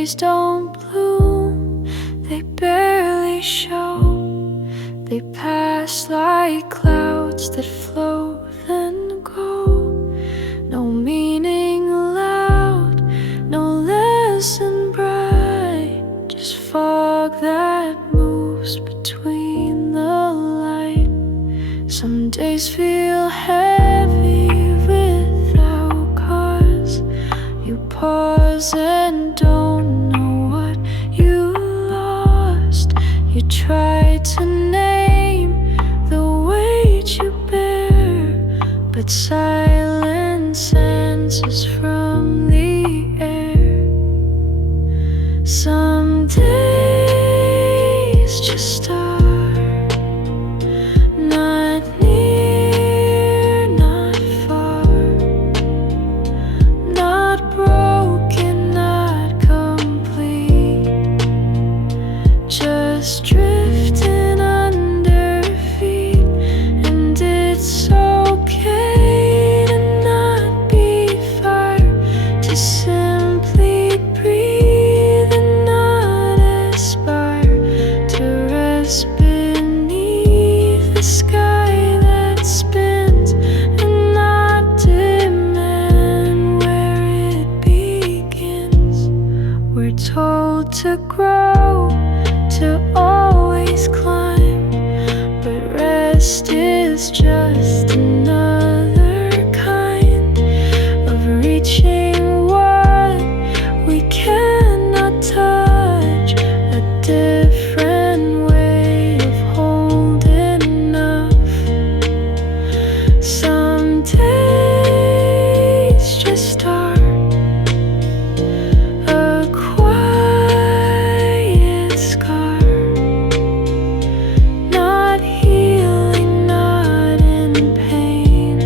cherries don't bloom, they barely show. They pass like clouds that float then go. No meaning loud, no lesson bright, just fog that moves between the light. Some days feel heavy without cause. You pause and don't know what you lost. You try to name the weight you bear, but silence answers from the air. Some days just start, not near, not far, not broken, not complete, just drifting under feet. And it's okay to not be far, to simply breathe and not aspire, to rest beneath the sky that spins and not demand where it begins. We're told to grow, to always climb, but rest is just another kind of reaching what we cannot touch, a different way of holding enough. Some days just start, a quiet scar, not healing, not in pain,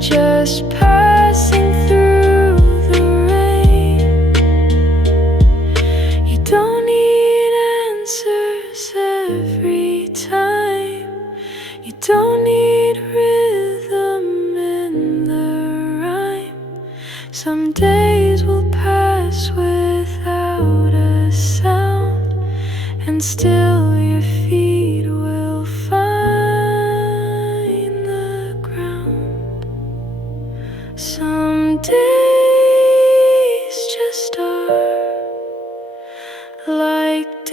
just passing through the rain. You don't need answers every time. You don't need rhythm in the rhyme. Some days will pass without a sound, and still your feet will find the ground. Some days just are like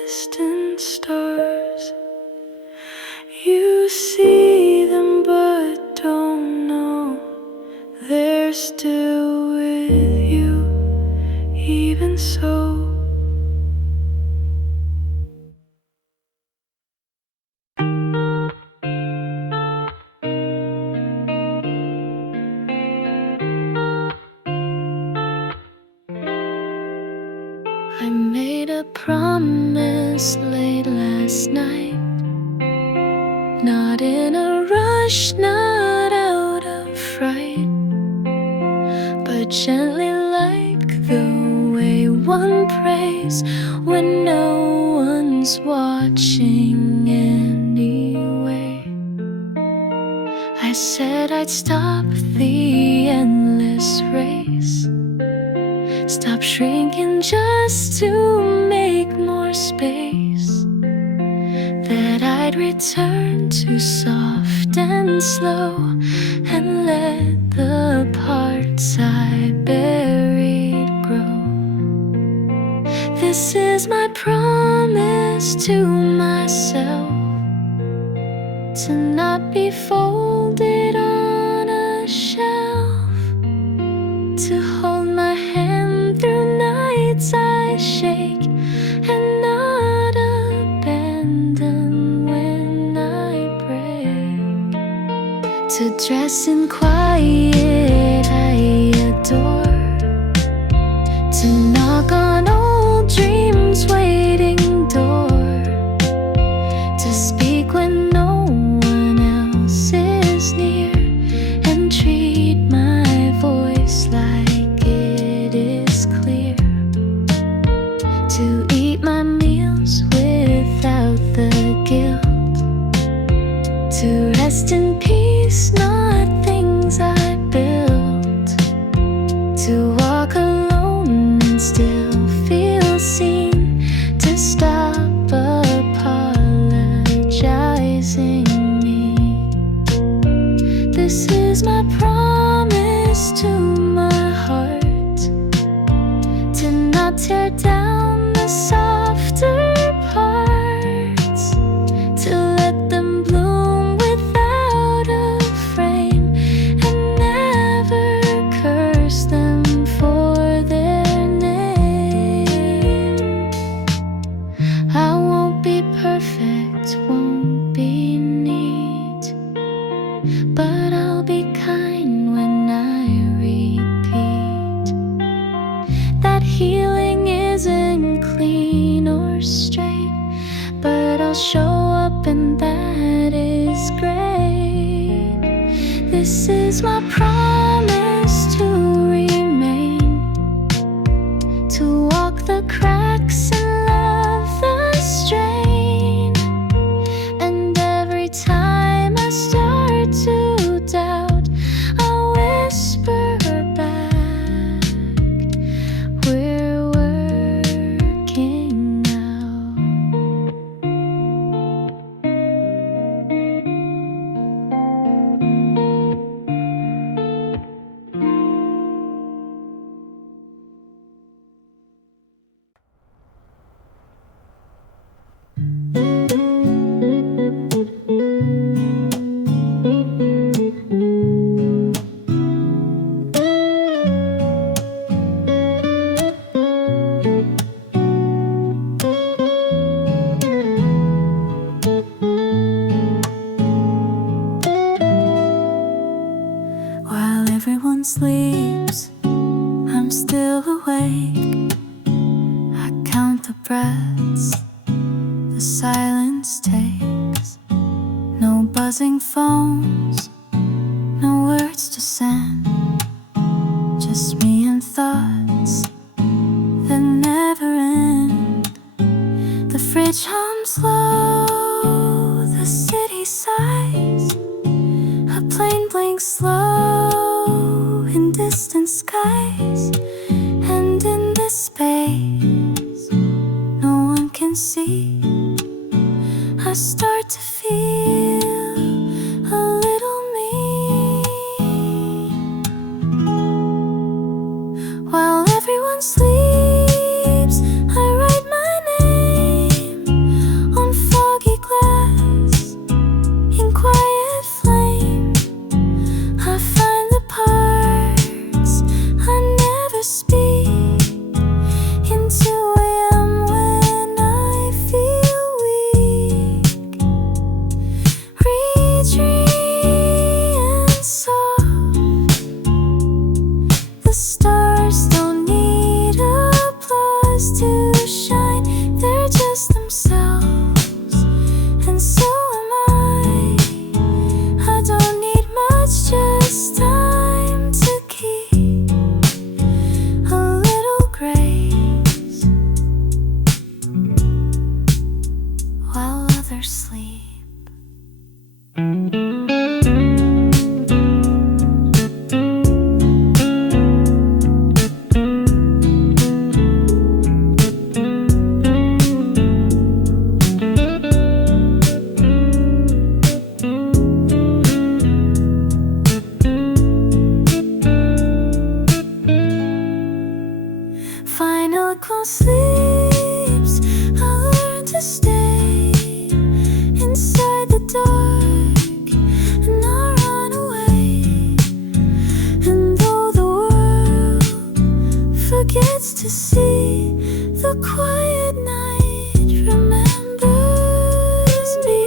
distant stars. You see them but don't know they're still with you, even so. I made a promise late last night, not in a rush, not out of fright, but gently like the way one prays when no one's watching anyway. I said I'd stop the endless race, stop shrinking just to make more space, that I'd return to soft and slow and let the parts I buried grow. This is my promise to myself, to not be folded on a shelf, to hold my hand through nights I shake and not abandon when I break, to dress in quiet I adore, to knock on old dreams waiting door, to speak when no one else is near, and treat my voice like it is clear, to eat my meals without the guilt, to rest in peace, not things I built, to walk alone This is my promise to my heart, to not tear down the softer parts, to let them bloom without a frame, and never curse them for their name. I won't be perfect, won't be neat, but I'll be kind when I repeat that healing isn't clean or straight, but I'll show up and that is great. This is my promise to remain, to walk the cracks and love the strain. And every time I start to doubt, I'll whisper back, we're working out. While everyone sleeps, I'm still awake. I count the breaths the silence takes. No buzzing phones, no words to send, just me and thoughts that never end. The fridge hums low, the city sighs, a plane blinks slow in distant skies. And in this space no one can see, I start to feel a little me. While everyone sleeps, I write my name on foggy glass in quiet flame. I find the parts I never speak in 2 a.m. when I feel weak. Retreat and soft, the stars don't need applause to shine, they're just themselves, and so am I. I don't need much, just time to keep a little grace while others sleep. Final call sleeps, I learn to stay inside the dark and not run away. And though the world forgets to see, the quiet night remembers me.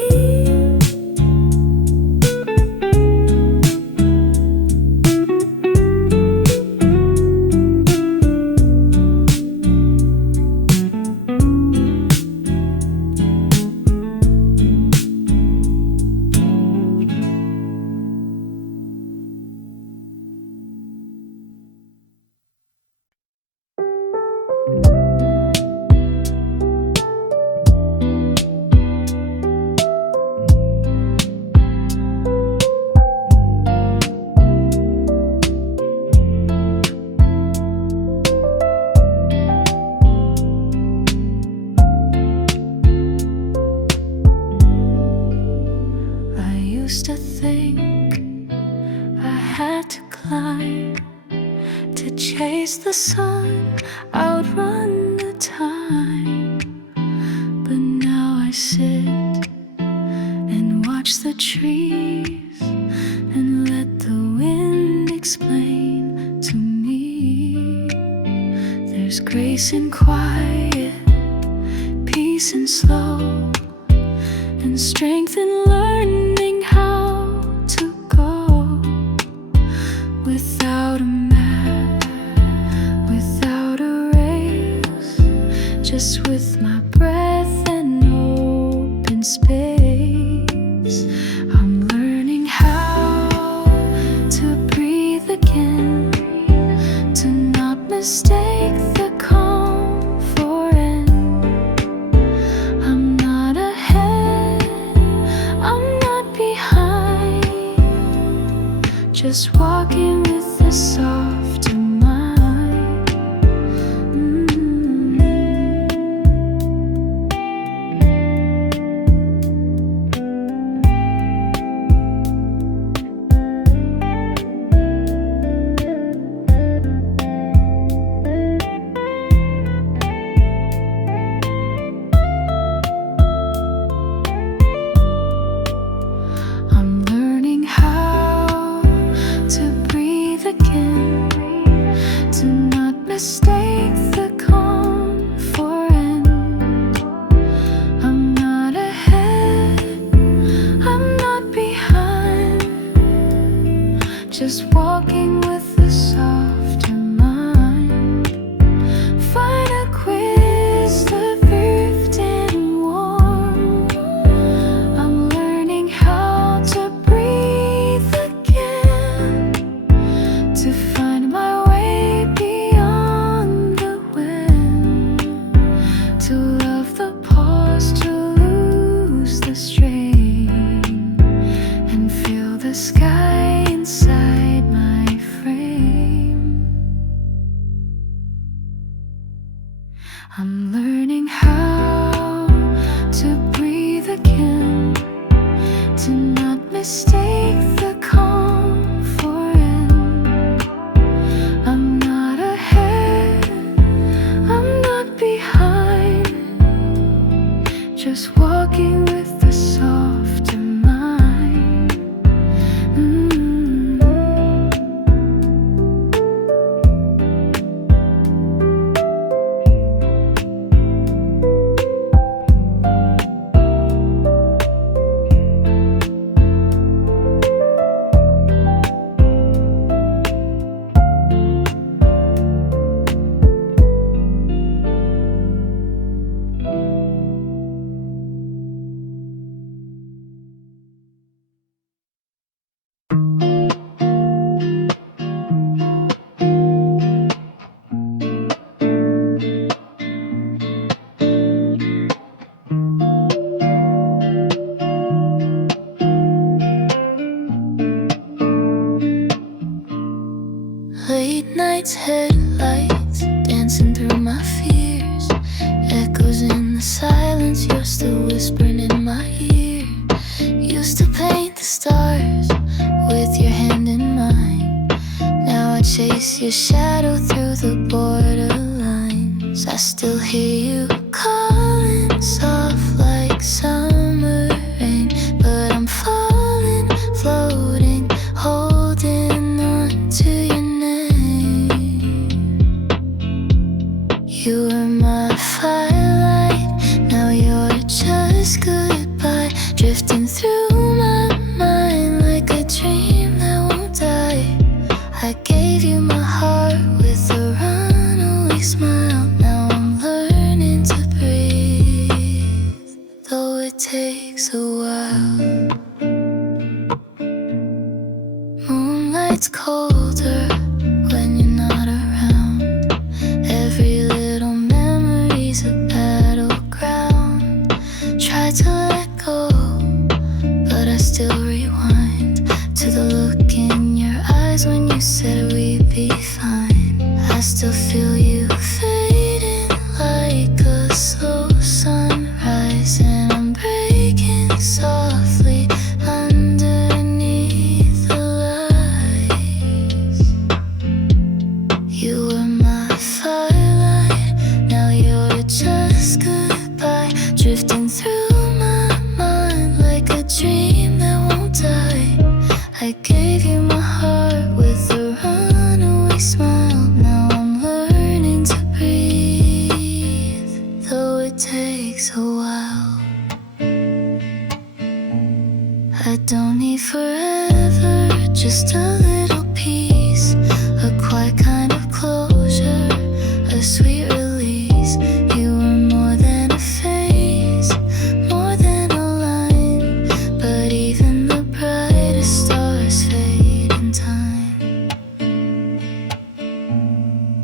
used to think had to climb to chase the sun, outrun the time. But now I sit and watch the trees and let the wind explain to me. There's grace in quiet, peace in slow, and strength in learning how to go without a map, without a race, just with my breath and open space. I'm learning how to breathe again, to not mistake the calm for end. I'm not ahead, I'm not behind, just walking with a softer mind. I'm learning how to breathe again, to not mistake the calm for end. I'm not ahead, I'm not behind, just walking with a softer mind. Find a quiz the drift and warm. I'm learning how to breathe again, to find my way beyond the wind, to love the pause, to lose the strain, and feel the sky inside my frame. I'm learning how to breathe again, to not mistake the calm for end. I'm not ahead, I'm not behind, just walking with a softer mind. Late nights, headlights, dancing through my fears. Echoes in the silence, you're still whispering in my ear. Used to paint the stars with your hand in mine. Now I chase your shadow through the borderlines. I still hear you calling, soft like summer rain. But I'm falling, floating, holding on to your name. You were my firelight, now you're just goodbye. Drifting through my mind like a dream that won't die. I gave you my heart with a runaway smile. Now I'm learning to breathe, though it takes a while. Moonlight's colder when you're not around. Every little memory's a battleground. Try to let go, but I still rewind to the look in your eyes when you said we'd be fine. I still feel you fading like a slow sunrise, and I'm breaking softly underneath the light. I gave you my heart with a runaway smile. Now I'm learning to breathe, though it takes a while. I don't need forever, just a little peace, a quiet kind of closure, a sweet release. You were more than a phase, more than a line, but even the brightest stars fade in time.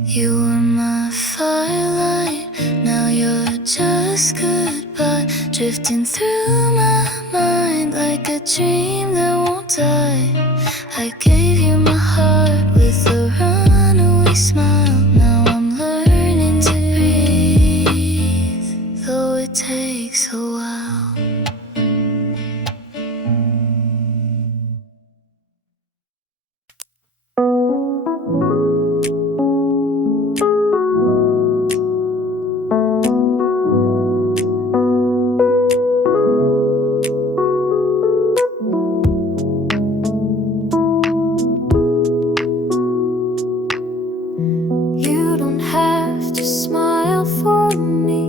You were my firelight, now you're just goodbye, drifting through my mind like a dream that won't die. I gave you my heart with a runaway smile. Now I'm learning to breathe, though it takes a while. You don't have to smile for me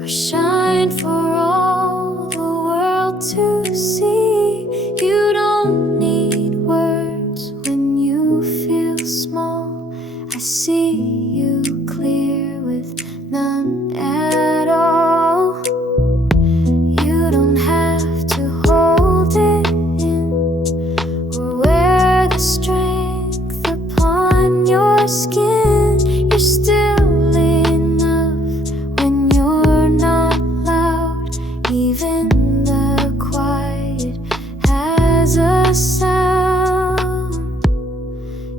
or shine for all the world to see. You don't need words when you feel small. I see you clear with none at all. You don't have to hold it in or wear the strength upon your skin. You're still enough when you're not loud. Even the quiet has a sound.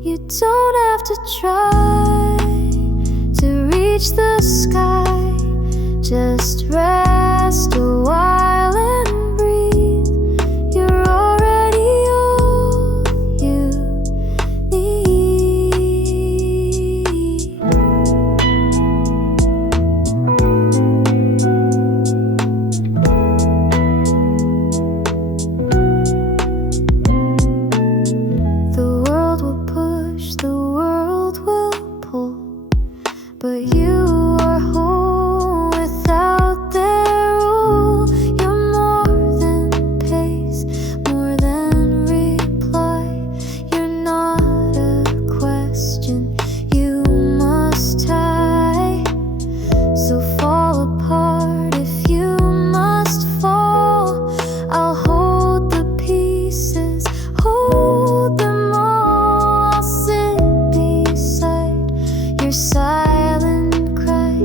You don't have to try to reach the sky. Just rest a while and breathe. You're already all you need. The world will push, the world will pull, but you are whole without their rule. You're more than pace, more than reply. You're not a question you must tie. So fall apart if you must fall. I'll hold the pieces, hold them all. I'll sit beside your silent cry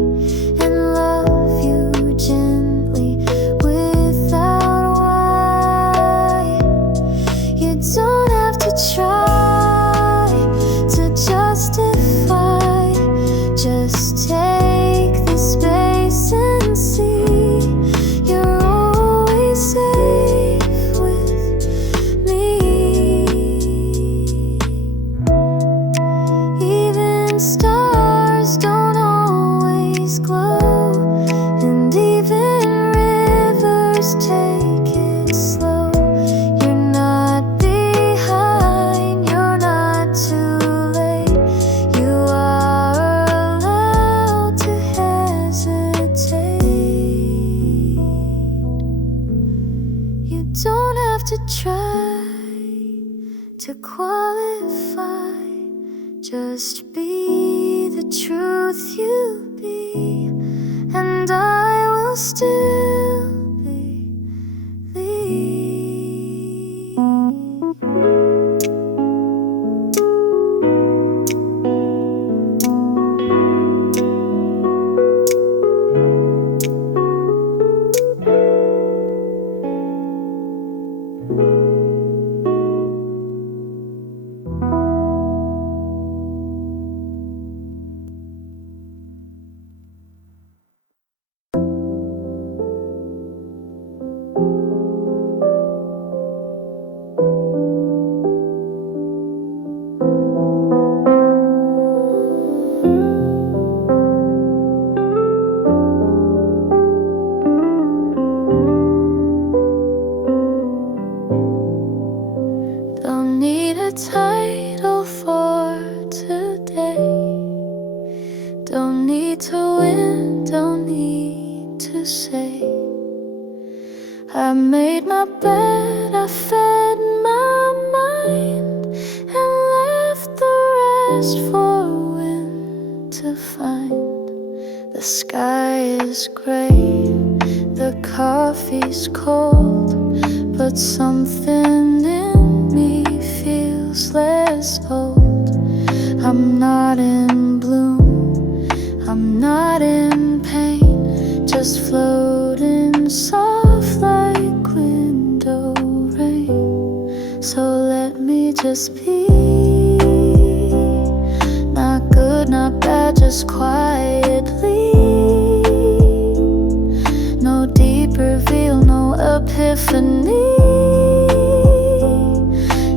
and love you gently without why. You don't have to try to justify. Just take the space and see. You're always safe with me. Even stars don't always glow, and even rivers take it slow. You're not behind, you're not too late. You are allowed to hesitate. You don't have to try to qualify. Just be the truth you be, and I will still believe. title for today. Don't need to win, don't need to say. I made my bed, I fed my mind, and left the rest for wind to find. The sky is gray, the coffee's cold, but something in me feels less old. I'm not in bloom, I'm not in pain, just floating soft like window rain. So let me just be, not good, not bad, just quietly. No deep reveal, no epiphany,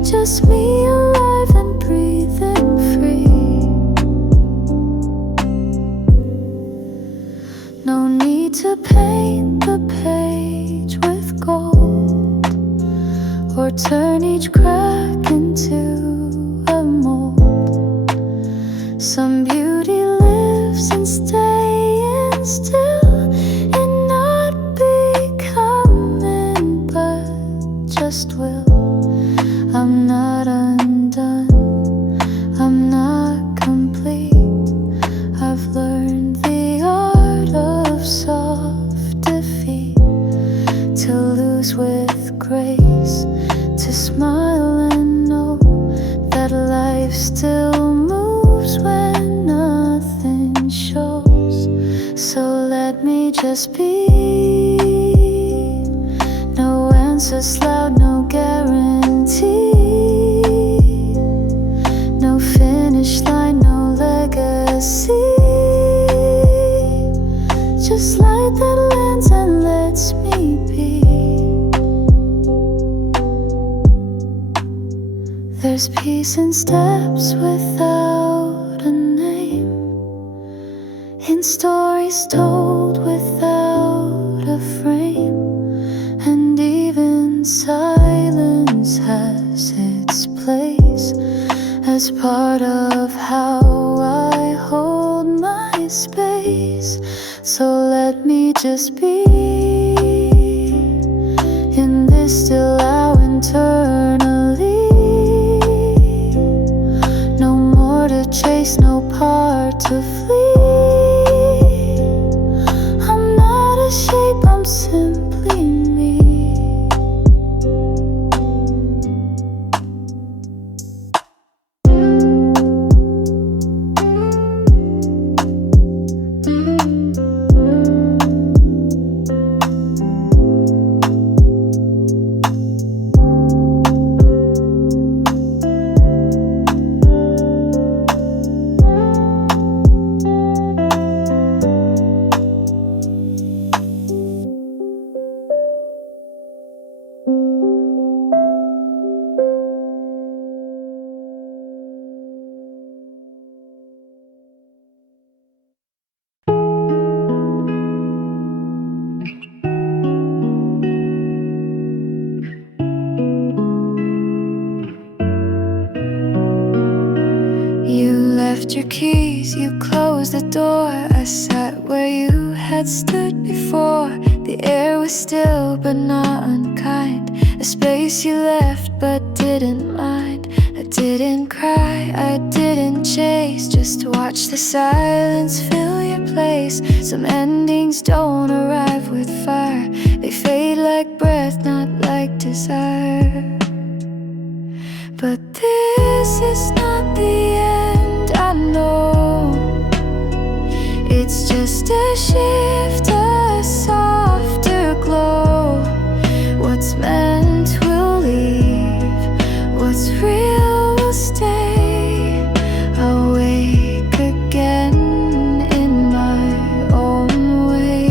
just me alive and breathing free. No need to paint the page with gold, or turn each crack into a mold. Some beauty lives in staying still, in not becoming, but just will. I'm not undone, I'm not complete. I've learned the art of soft defeat, to lose with grace, to smile and know that life still moves when nothing shows. So let me just be, no answers loud, no guarantee, no finish line, no legacy. Just light that lens and lets me be. There's peace in steps without a name, in stories told without a frame, and even silence has its place as part of how I hold my space. So let me just be, in this still hour internally. No more to chase, no part to flee. I'm not a shape, I'm simply me. You left your keys, you closed the door. I sat where you had stood before. The air was still but not unkind, a space you left but didn't mind. I didn't cry, I didn't chase, just watch the silence fill your place. Some endings don't arrive with fire, they fade like breath, not like desire. But this is not the end, I know. It's just a shift, a softer glow. What's meant will leave, what's real will stay. I'll wake again in my own way.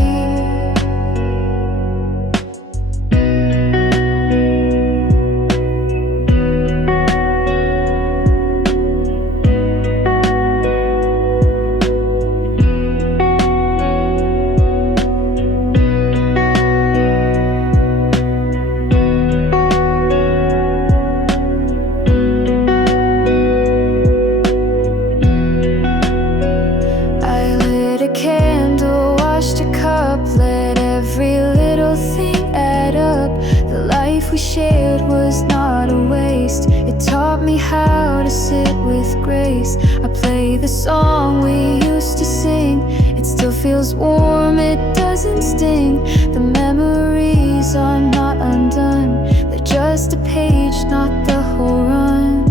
the song we used to sing. It still feels warm, it doesn't sting. The memories are not undone. They're just a page, not the whole run.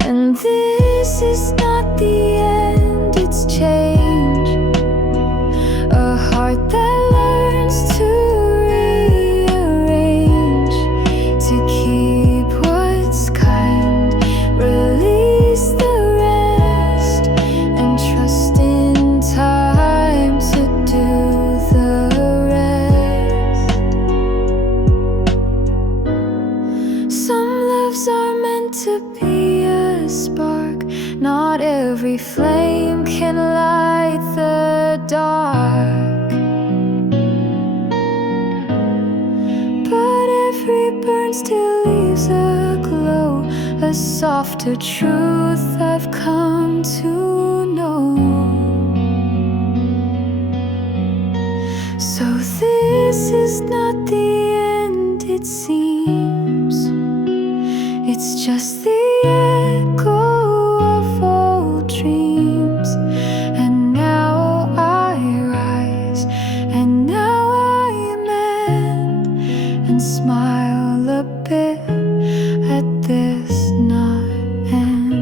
And this is not the end, it's change. A heart that learns to rearrange, to keep what's kind, release the rest, and trust in time to do the rest. Some loves are meant to be a spark. Not every flame can light the dark, but every burn still leaves a glow, a softer truth I've come to know. So this is not the end, it seems. It's just the echo of old dreams. And now I rise, and now I mend, and smile a bit at this not end.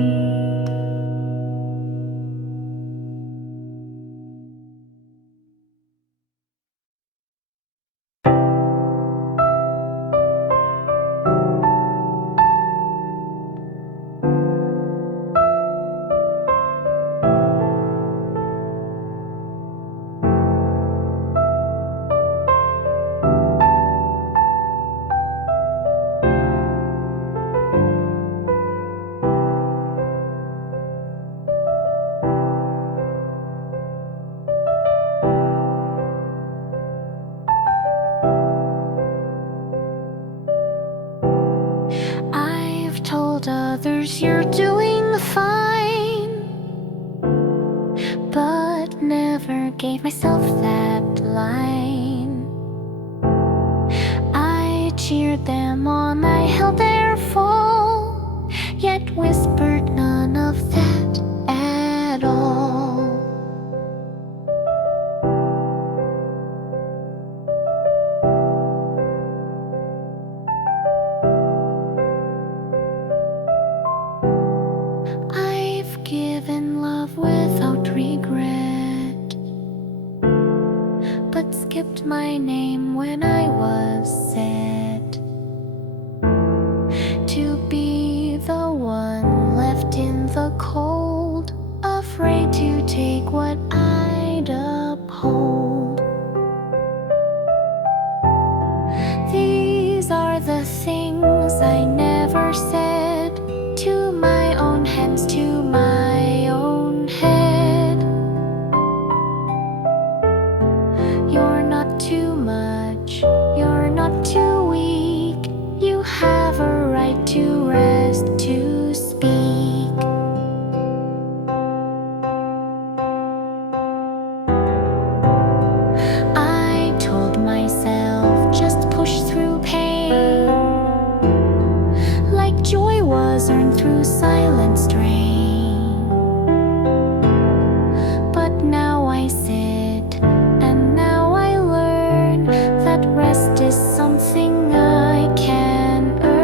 I've told others you're doing fine, but never gave myself that line. I cheered them on, I held their fall, yet whispered none of that at all. I've given love without regret, but skipped my name when I was set to be the one left in the cold, afraid to take what I'd uphold. These are the things I never said to my own hands, to my own head. You're not too much, you're not too weak. You have a right to rest, to speak. I told myself just push through pain, like joy was earned through silent strain. But now I sit, and now I learn that rest is something I can earn.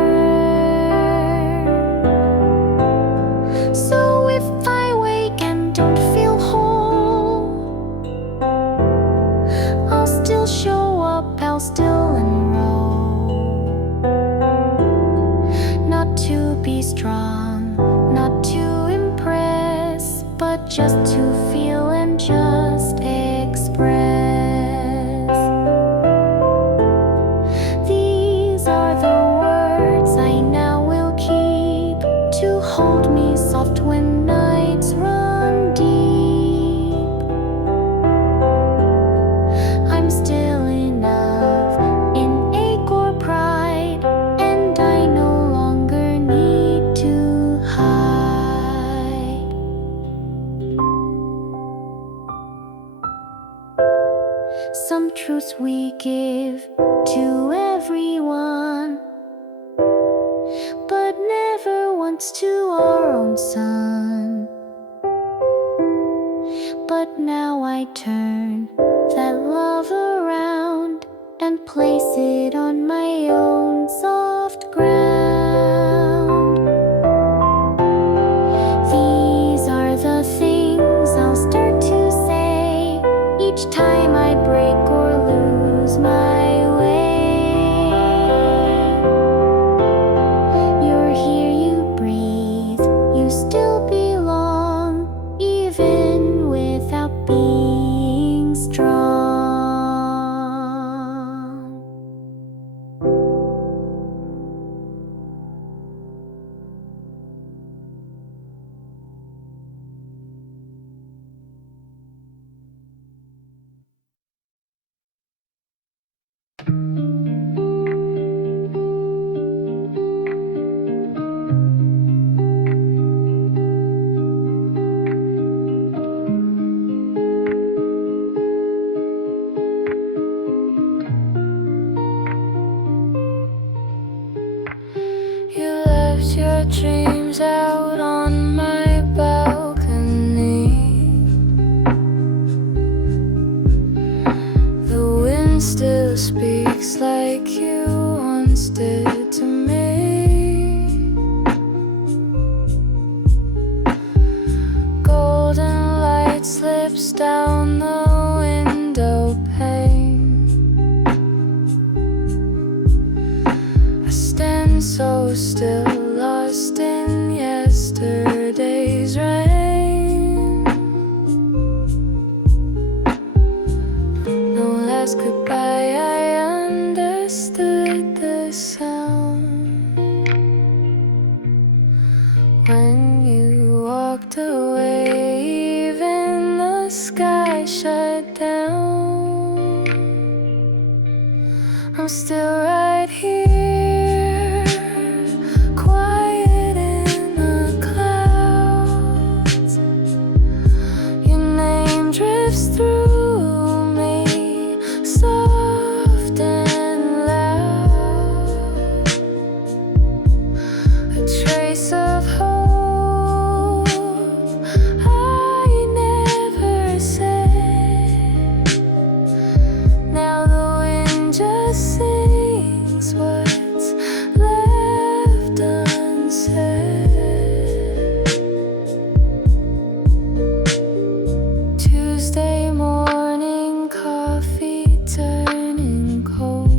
So if I wake and don't feel whole, I'll still show up, I'll still enroll. Not to be strong, not to impress, but just to feel and just express. These are the words I now will keep, to hold me soft when nights run deep. I'm still enough in ache or pride, and I no longer need to hide. Some truths we give to everyone, but never once to our own son. Now I turn that love around and place it on my own soft ground. These are the things I'll start to say each time I break or lose my way. You're here, you breathe, you still belong, even without being strong. You left your dreams out on my balcony. The wind still speaks like you once did to me. Golden light slips down the window pane. I stand so still, lost in yesterday's rain. No last goodbye, I understood the sound when you walked away. Even the sky shut down. I'm still right here, quiet in the clouds. Your name drifts through me, soft and loud. A trace of hope I never said. Now the wind just sings what's left unsaid. Tuesday morning, coffee turning cold.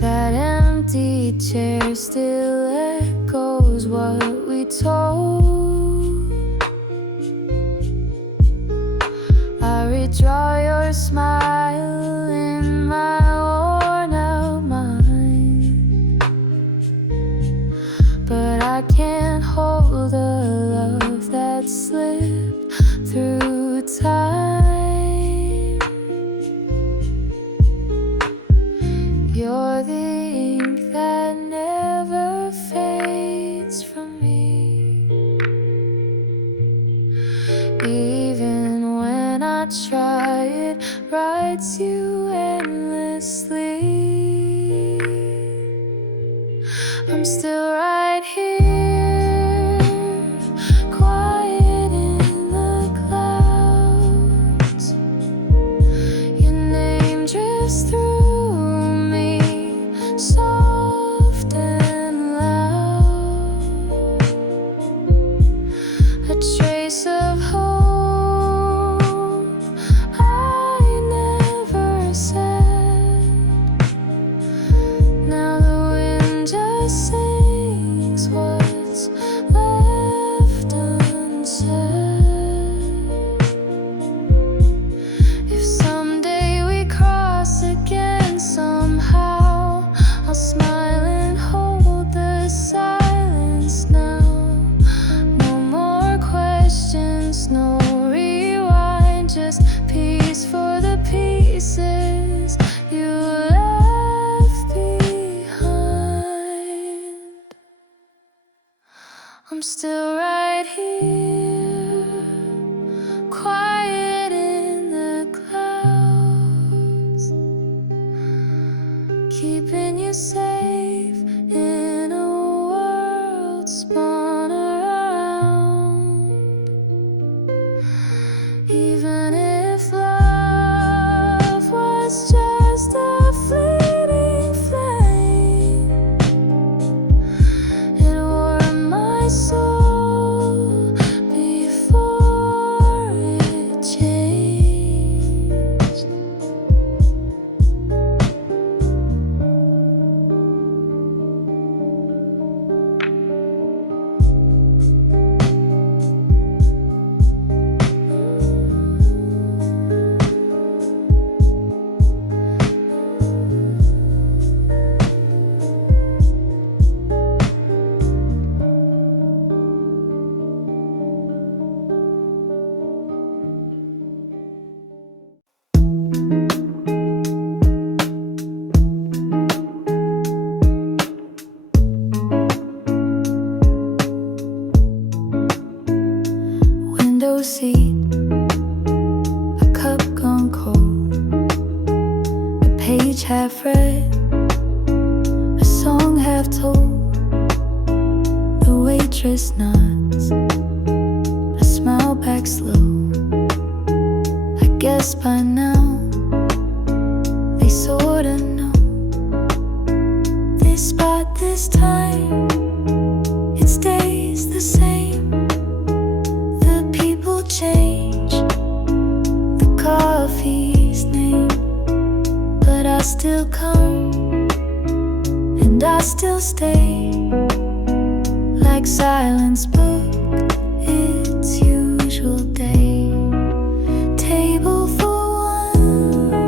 That empty chair still echoes what we told. I redraw your smile in my worn out mind, but I can't hold the love that slipped through time. You're the ink that never fades from me. Even when I try, it writes you endlessly. I'm still right here, quiet in the clouds. Your name drifts through me, soft and loud. A trace of hope I never said. Now the wind just sings what's left unsaid. If someday we cross again somehow, I'll smile and hold the silence now. No more questions, no rewind, just peace for the pieces you left behind. I'm still right here, quiet in the clouds, keeping you safe in a world spun around. half read, a song half told. The waitress nods, I smile back slow. I guess by now they sorta know. This spot, this time, it stays the same. The people change, the coffee's name, but I still come and I still stay. Like silence book its usual day. Table for one,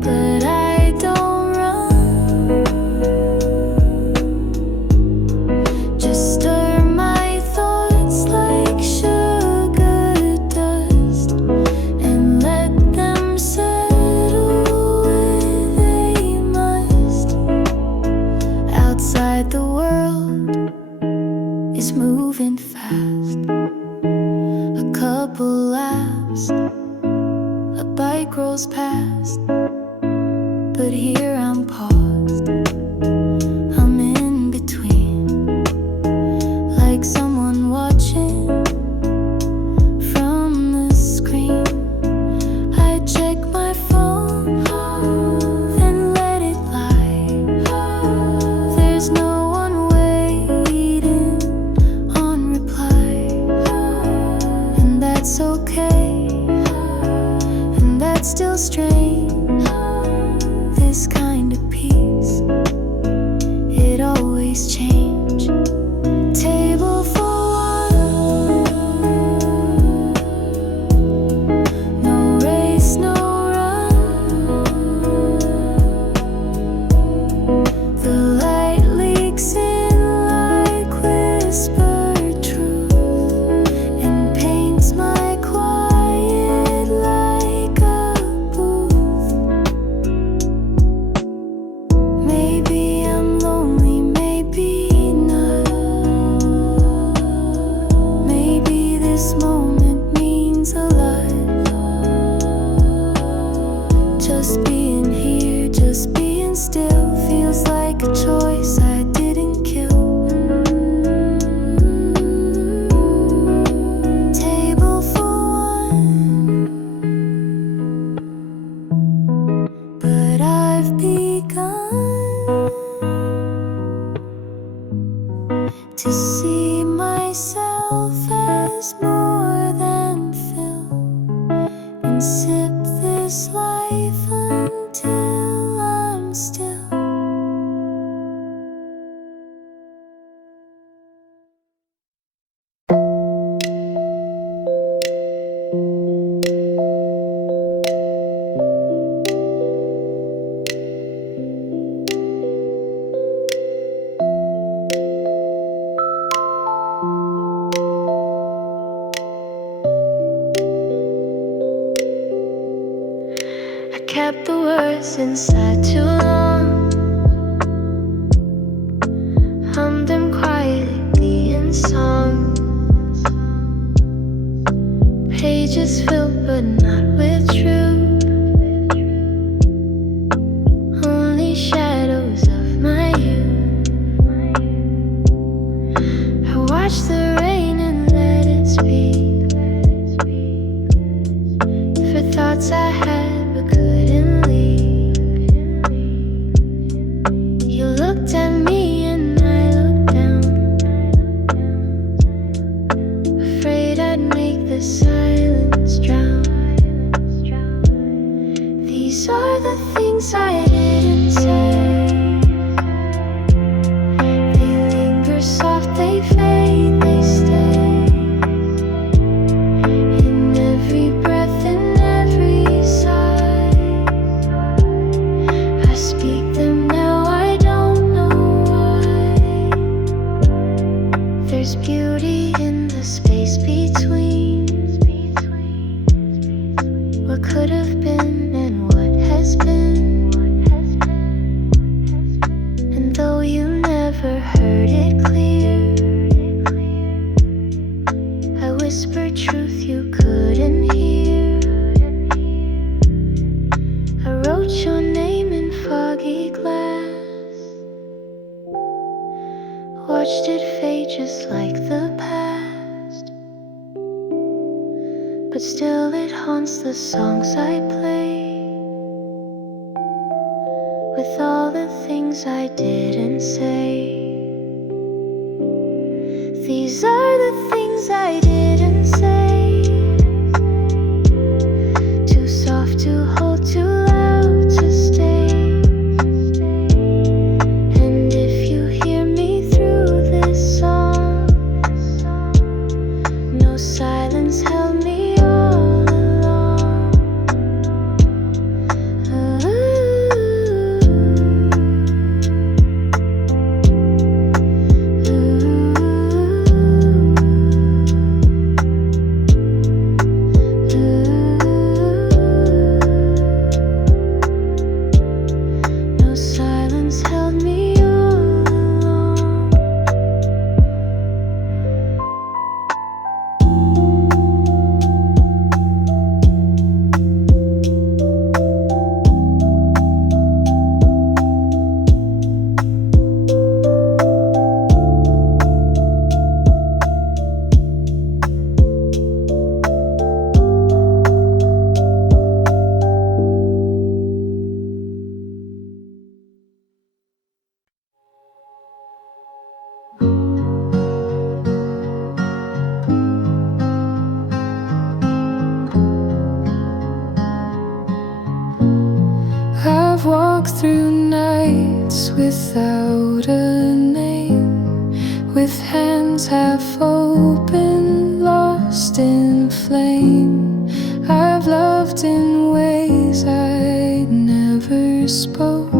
but I don't run. Just stir my thoughts like sugar dust and let them settle where they must. Outside the world is moving fast. A couple laughs, a bike rolls past, but here I'm paused. I'm in between, like someone watching from the screen. I check my phone, then let it lie. There's no one waiting on reply, and that's okay, and that's still strange. This kind of peace, it always change. Table for one, no race, no run. The light leaks in like whispered truth and paints my quiet like a booth. Maybe I'm lonely, maybe not. Maybe this moment means a lot. Just being here, just being still feels like a choice I didn't kill. Table for one, but I've begun to see myself as more than fill, and sip this life until I'm still. I kept the words inside too long, hummed them quietly in song. Pages filled but not with truth, only shadows of my youth. I watched the rain and let it speak for thoughts I had but couldn't leave. You looked at me and I looked down, afraid I'd make the silence drown. These are the things I didn't say. They linger soft, they fade, they stay. In every breath, in every sigh, I speak them now, I don't know why. There's beauty in the space between what could have been and what has been. And though you never heard it clear, I whispered truth you couldn't hear. empty glass, watched it fade just like the past. But still it haunts the songs I play, with all the things I didn't say. These are the things I didn't say, too soft to hold, too loud to stay. And if you hear me through this song, no silence held me all along. No silence held me all along. I've walked through nights without a name, with hands half open, lost in flame. I've loved in ways I never spoke,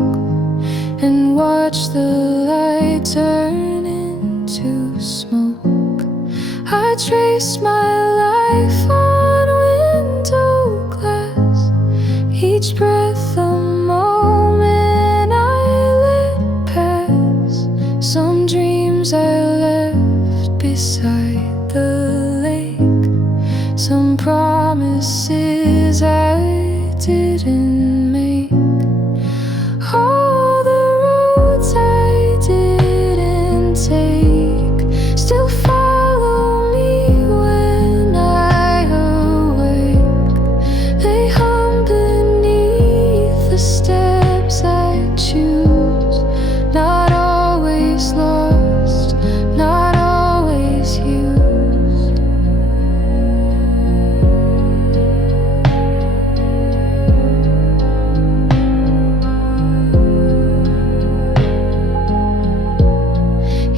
and watched the light turn into smoke. I traced my life on window glass, each breath a moment I let pass. Some dreams I left beside the lake, some promises I didn't make. All the roads I didn't take still follow me when I awake. They hum beneath the steps I choose, not always lost, not always used.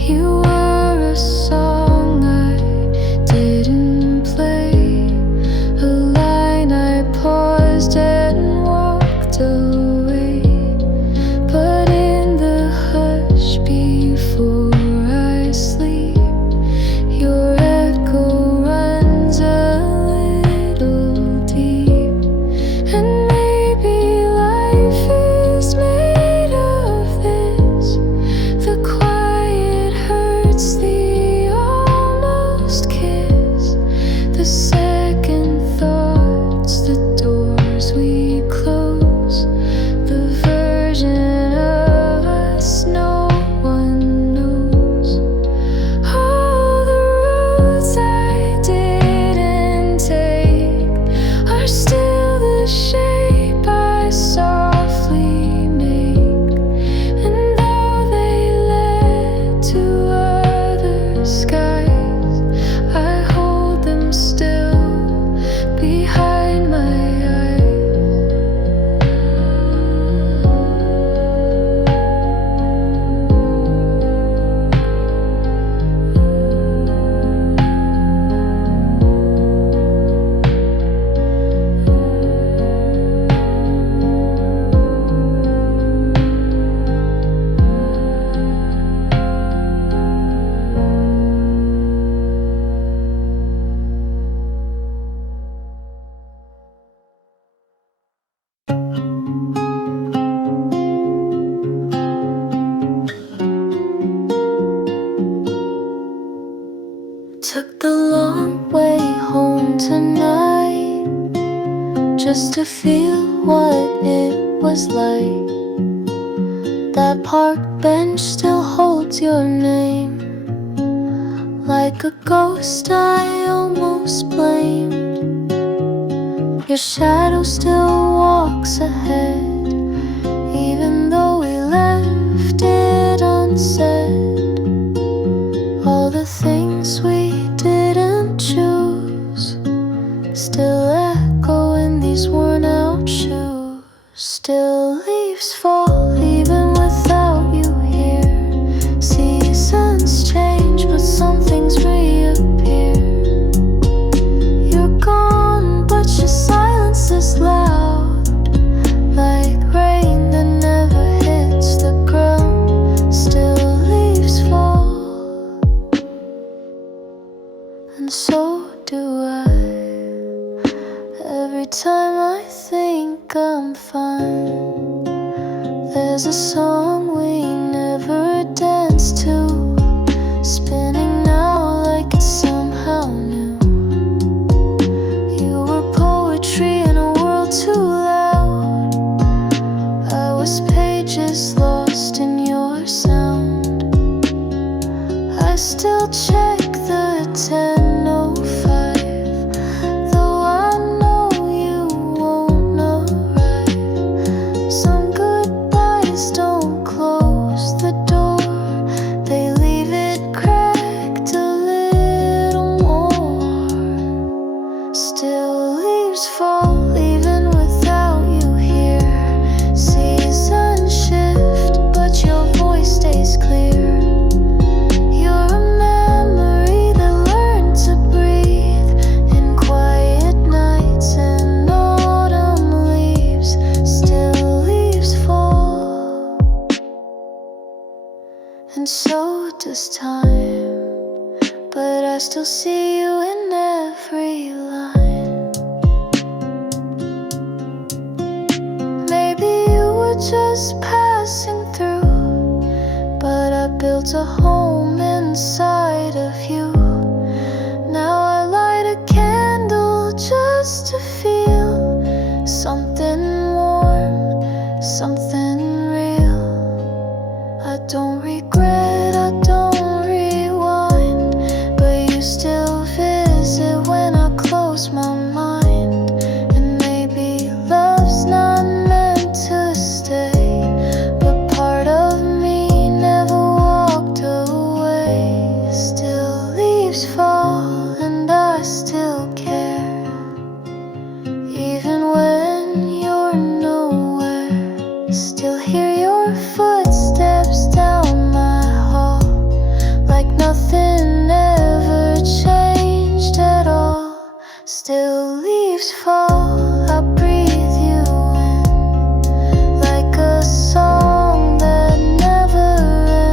You were a song I didn't play, a line I paused and walked away. But in the hush before I sleep, your echo runs a little deep. And maybe life is made of this, the quiet hurts, the almost kiss, the second thoughts, the doors we close, the version of us no one knows. All the roads I didn't take are still the shape I softly make. And though they led to other skies, I hold them still behind my eyes. Took the long way home tonight, just to feel what it was like. That park bench still holds your name. Like a ghost I almost blamed. Your shadow still walks ahead, even though we left it unsaid. All the things we didn't choose still echo in these worn out shoes. Still leaves fall even without you here. Seasons change but some things reappear. You're gone but your silence is loud, like rain that never hits the ground. Still leaves fall, and so do I. Every time I think I'm fine, there's a song we never danced to, spinning now like it's somehow new. You were poetry in a world too loud. I was pages lost in your sound. I still check the 10:05, though I know you won't arrive. Some goodbyes don't close the door, they leave it cracked a little more. Still leaves fall even without you here. Seasons shift but your voice stays clear. You're a memory that learned to breathe in quiet nights and autumn leaves. Still leaves fall, and so does time, but I still see you in every line. Maybe you were just passing through, but I built a home inside of you. Now I light a candle just to feel something warm, something real. I don't regret, I don't rewind, but you still visit when I close my mind. And maybe love's not meant to stay, but part of me never walked away. Still leaves fall and I still care, even when you're nowhere. Still hear your footsteps down my hall, like nothing ever changed at all. Still leaves fall, I breathe you in, like a song that never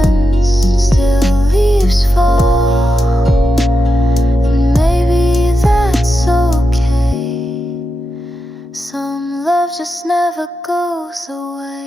ends. Still leaves fall, and maybe that's okay. Some love just never goes away.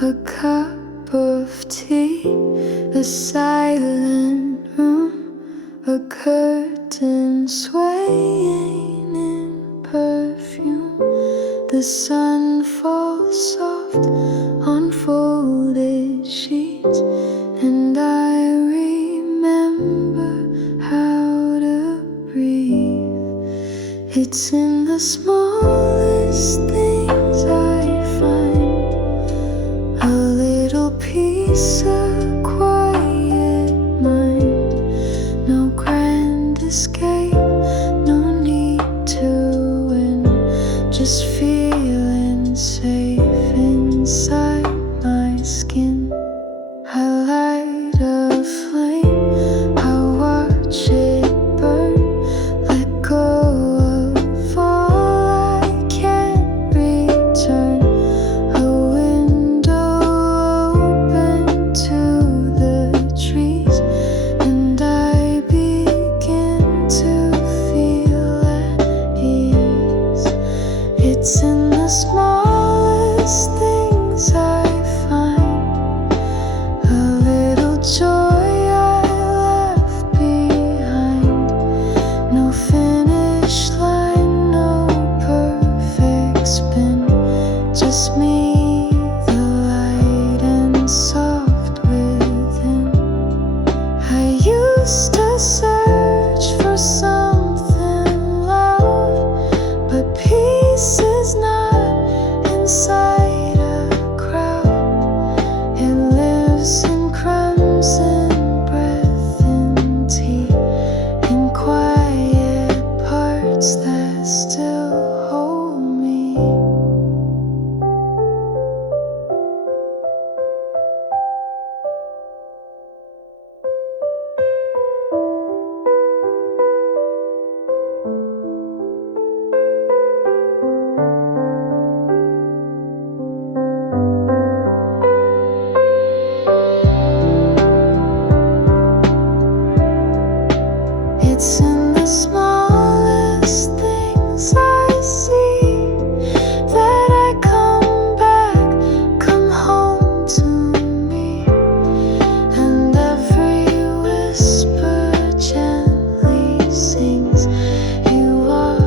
A cup of tea, a silent room, a curtain swaying in perfume. The sun falls soft on folded sheets, and I remember how to breathe. It's in the smallest things I find a little peace, a quiet mind. No grand escape, no need to win, just feeling safe inside my skin. I light a flame, I watch it burn, let go of all I can't return. the smallest things I find a little joy I left behind. No finish line, no perfect spin, just me, the light and soft within. I used to search for something loud, but peace is not inside a crowd. It lives in crimson breath, in tea, in quiet parts that still hold me. It's in the smallest things I see that I come back, come home to me. And every whisper gently sings, you are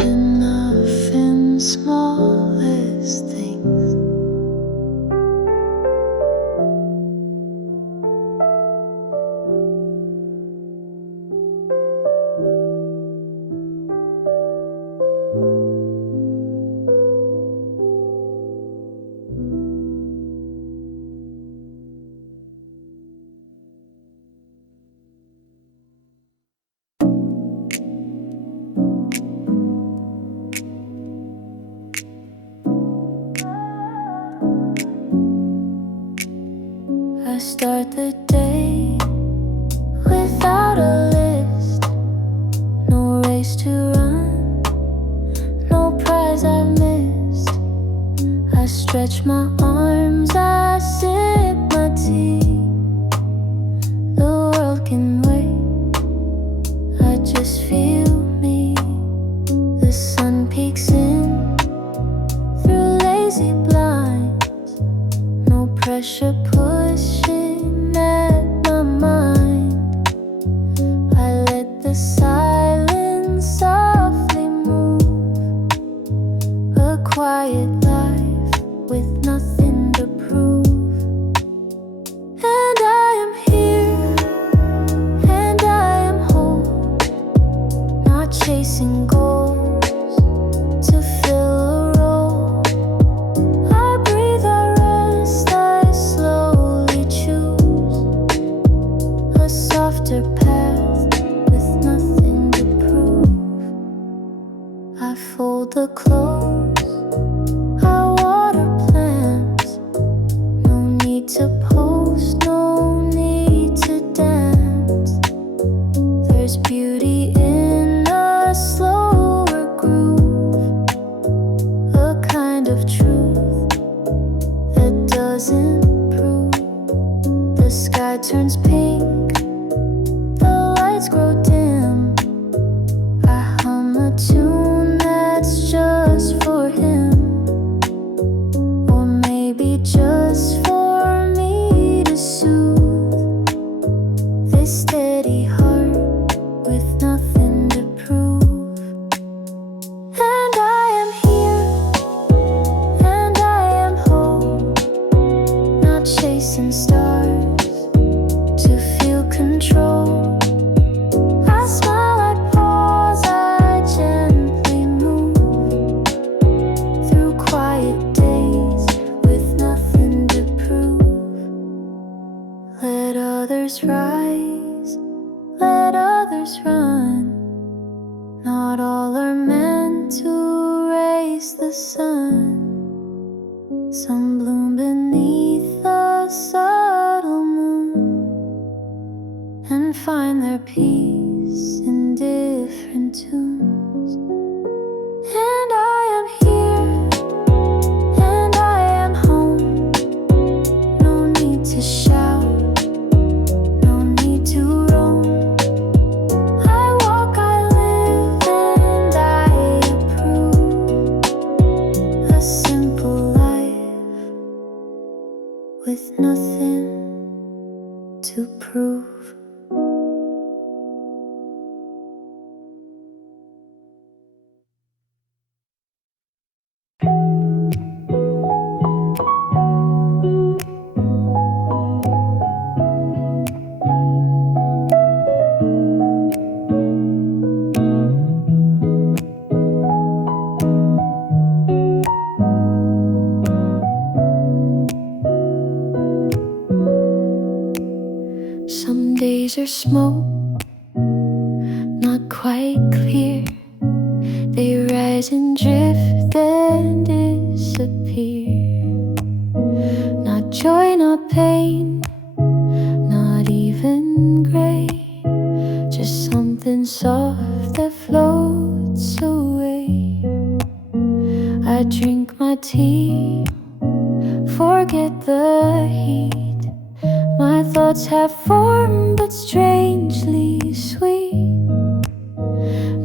enough in smallest things. I start the day without a list, no race to run, no prize I've missed. I stretch my arms, I sip my tea. The world can wait, I just feel me. The sun peeks in through lazy blinds, no pressure pushing at my mind. I let the silence softly move, a quiet life with nothing to prove. And I am here, and I am whole, not chasing goals to fill a role. I breathe, I rest, I slowly choose a softer path with nothing to prove. I fold the clothes, I water plants, no need to post, no need to dance. There's beauty in a slower groove, a kind of truth that doesn't prove. The sky turns pink, the lights grow dim. I hum a tune that's just for him, or maybe just for me to soothe this steady heart with nothing to prove. And I am here, and I am whole, not chasing stars to feel control. I smile, I pause, I gently move through quiet days with nothing to prove. Let others rise, let others run. Not all are meant to raise the sun. Some bloom beneath the subtle moon and find their peace in different tunes. And I am here, and I am home, no need to shout, no need to roam. I walk, I live, and I approve nothing to prove. Some days are smoke, not quite clear. They rise and drift, then disappear. Not joy, not pain, not even gray. Just something soft that floats away. I drink my tea, forget the heat. My thoughts have form but strangely sweet.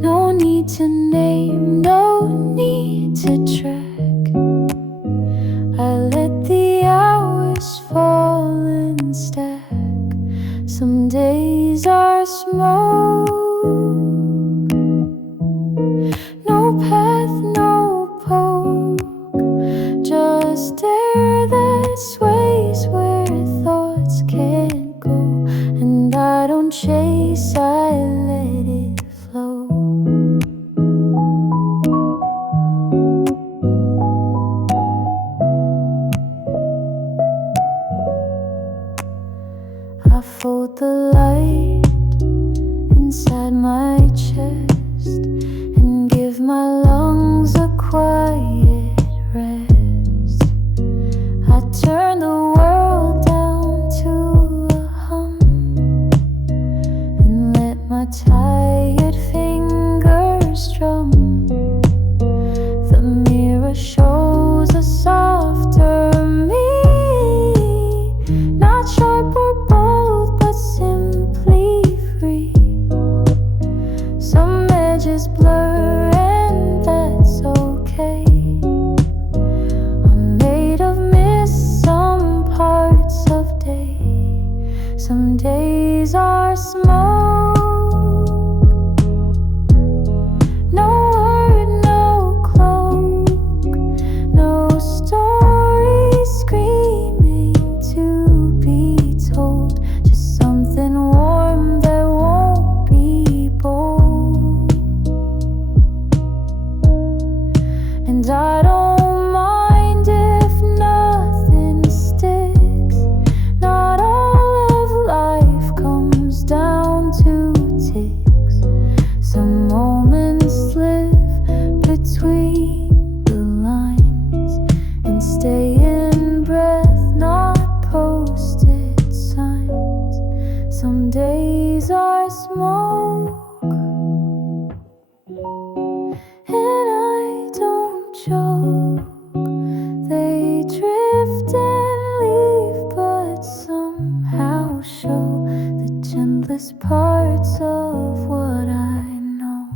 No need to name, no need to track. I let the hours fall and stack. Some days are smoke, no path, no poke. Just air that sways where thoughts can't go. And I don't chase, I let it flow. I fold the light inside my chest and give my lungs a quiet rest. I turn the world down to a hum and let my tired fingers drum. The mirror shows a softer me, not sharp or bold, but simply free. Some edges blur and that's okay. I'm made of mist, some parts of day. Some days are smoke, no word, no cloak, no story screaming to be told. Just something warm that won't be bold. And I don't mind if nothing sticks. Not all of life comes down to ticks. Some moments slip between the lines and stay in breath, not posted signs. Some days are smoke, and I don't joke. They drift and leave, but somehow show the gentlest parts of what I know.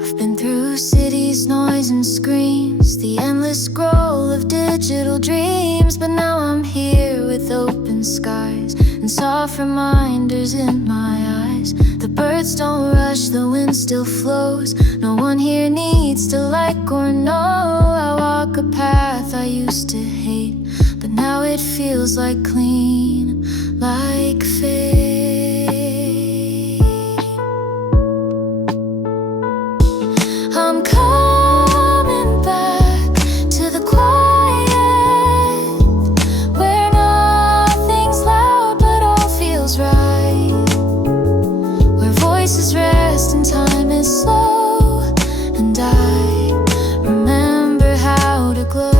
I've been through cities, noise and screams, the endless scroll of digital dreams. But now I'm here with open skies and soft reminders in my eyes. The birds don't rush, the wind still flows. No one here needs to like or know. I walk a path I used to hate, but now it feels like clean, like fate. I'm coming back to the quiet, where nothing's loud but all feels right, where voices rest and time is slow, and I remember how to glow.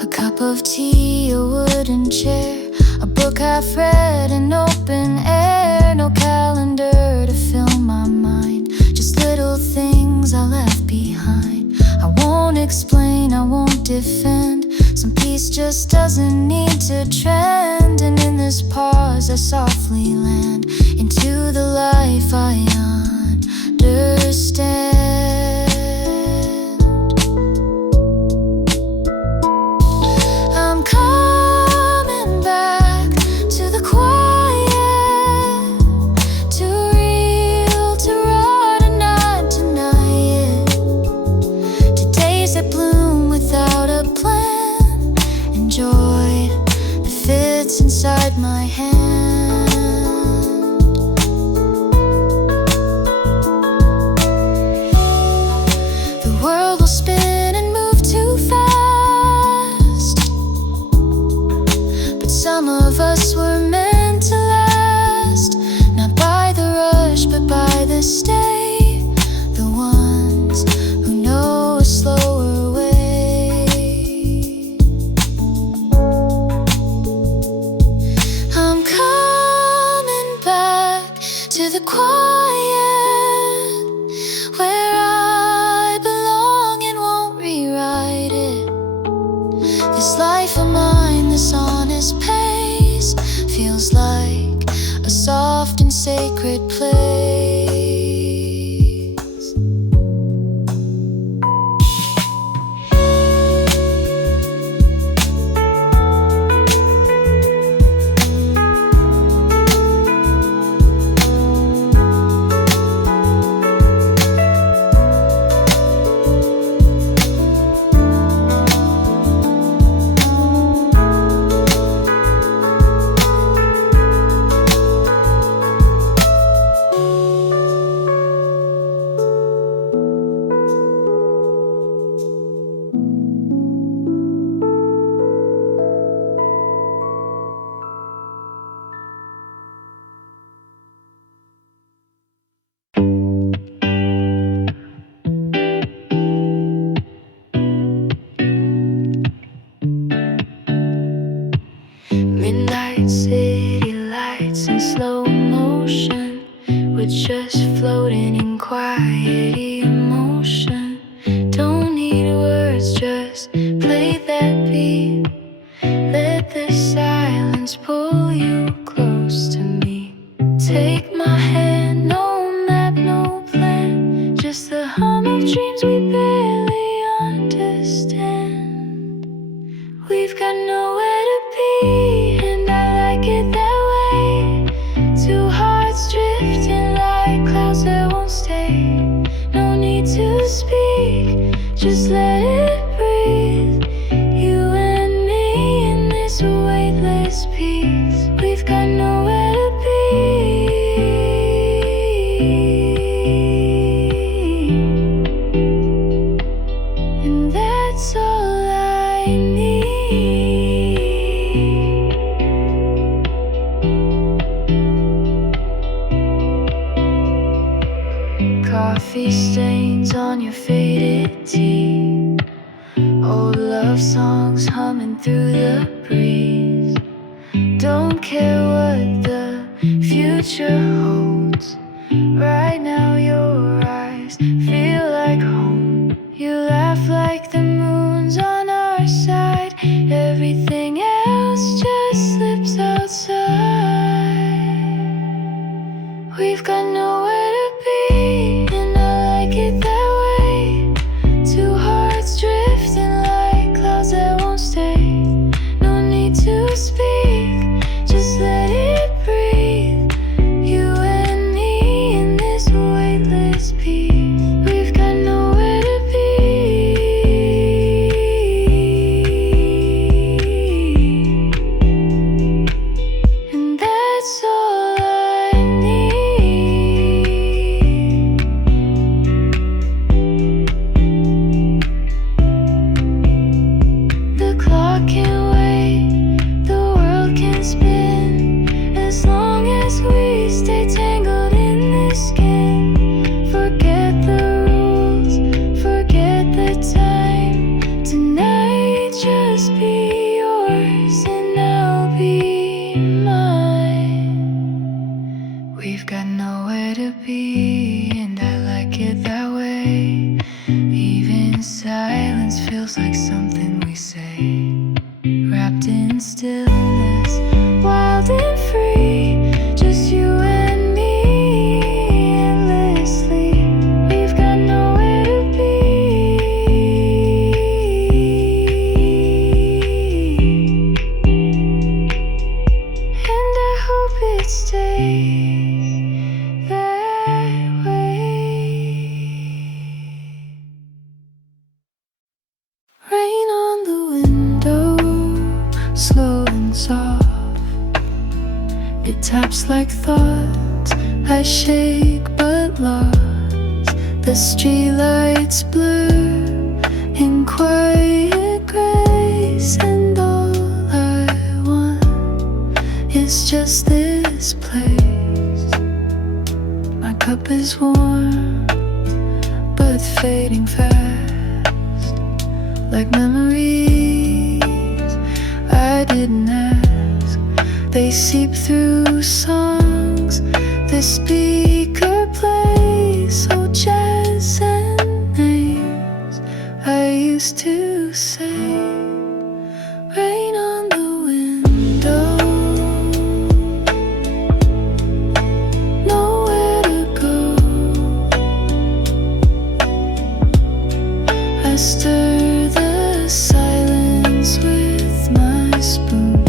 A cup of tea, a wooden chair, a book book I've read in open air, no calendar to fill my mind, just little things I left behind. I won't explain, I won't defend, some peace just doesn't need to trend. And in this pause I softly land into the life I understand. I'm coming back to the quiet, too real to run and not deny it, to days that bloom without a plan, and joy that fits inside my hand. The world will spin and move too fast, but some of us were meant to last, not by the rush but by the stay, the ones who know a slower way. I'm coming back to the quiet, where I belong and won't rewrite it. This life of mine, this honest pace, feels like a soft and sacred place. Midnight city lights in slow motion, we're just floating in quiet emotion. Don't need words, just play that beat. Let the silence pull you close to me. Take my hand, no map, no plan, just the hum of dreams we barely understand. We've got nowhere to be, and I like it that way. Two hearts drifting like clouds that won't stay. No need to speak, just let it breathe. You and me in this weightless peace. We've got nowhere to be, and that's all I need. Coffee stains on your faded tea, old love songs humming through the breeze. Don't care what the future holds, right now your eyes feel like home. You laugh like the moon's on our side, everything else just slips outside. We've got nowhere to be, and I like it that way. Two hearts drifting like clouds that won't stay. No need to speak, just let it breathe. You something we say, wrapped in stillness, wild and free, just you and me, endlessly. We've got nowhere to be, and I hope it stays that way. Rain on the window, slow and soft. It taps like thoughts I shake but lost. The streetlights blur in quiet grace, and all I want is just this place. My cup is warm but fading fast, like memories I didn't ask. They seep through songs the speaker plays, so jazz and names I used to say. Rain on the window, nowhere to go. I stir the silence with my spoon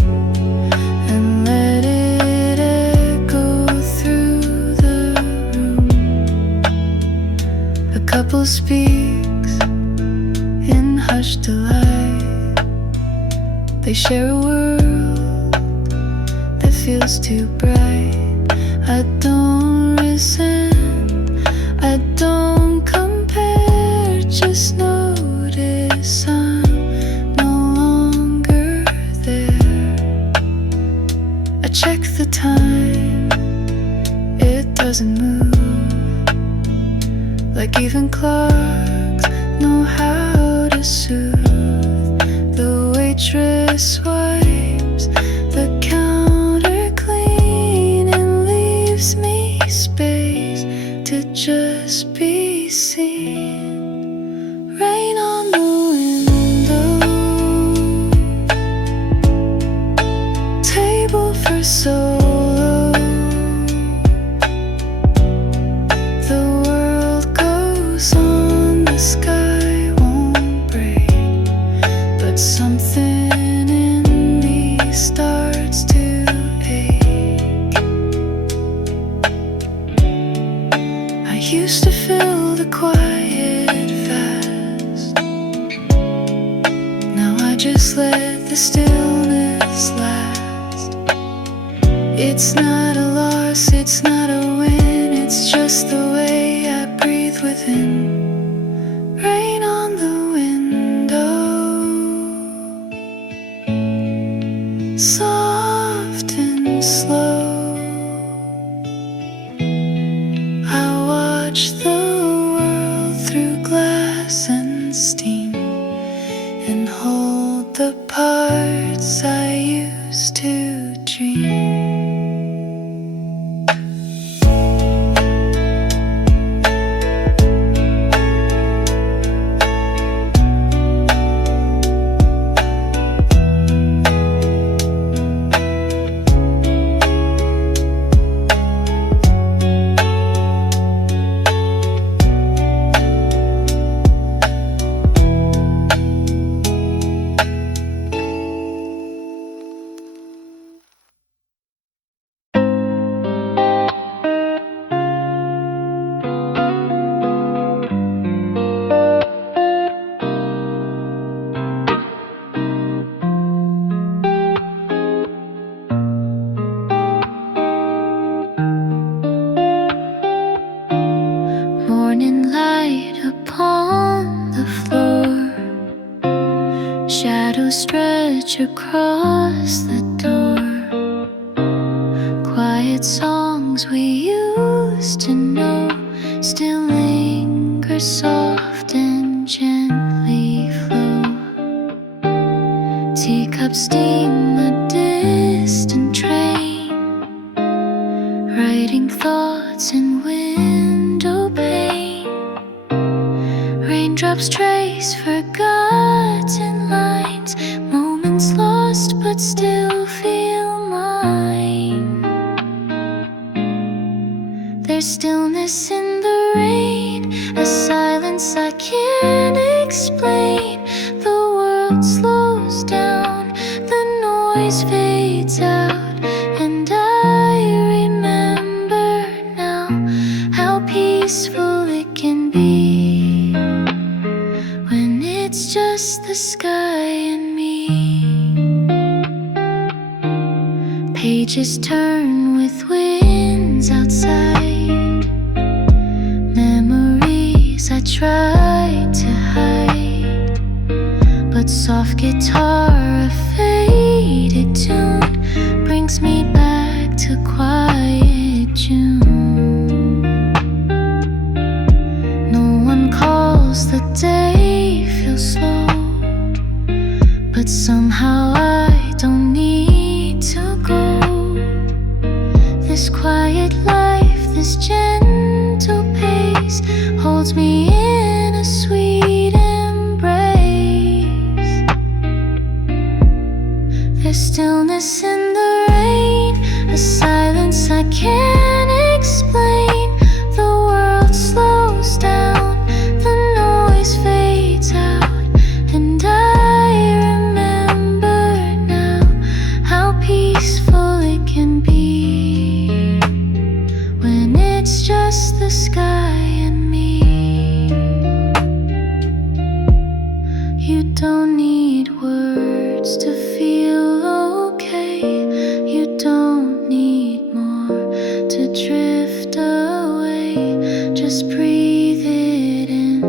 and let it echo through the room. A couple speaks in hushed delight. They share a world that feels too bright. I don't resent, I don't compare, just notice I'm no longer there. I check the time, it doesn't move, like even clocks know how to soothe. The waitress wipes the counter clean and leaves me space to just be seen. Rain on the window, table for solo. The world goes on, the sky won't break, but something in me starts to ache. I used to fill the quiet fast, now I just let the stillness last. It's not a loss, it's not a win, it's just the way I breathe within. Rain on the window, soft and slow. I watch the world through glass and steam and hold the parts I used to dream. Morning light upon the floor, shadows stretch across the door. Quiet songs we used to know still linger, soft and gently flow. Teacups steam a distant train, writing thoughts in window pane. Raindrops trace forgotten slows down, the noise fades out, and I remember now how peaceful it can be when it's just the sky and me. Pages turn with winds outside, memories I tried to hide, but soft guitar, a faded tune, brings me back to quiet June. No one calls the day feel slow, but somehow I don't need to go. This quiet life, this gentle pace, holds me in a sweet embrace. There's stillness in the rain, a silence I can't explain. The world slows down, the noise fades out, and I remember now how peaceful it can be when it's just the sky and me. You don't need words to feel okay. You don't need more to drift away. Just breathe it in,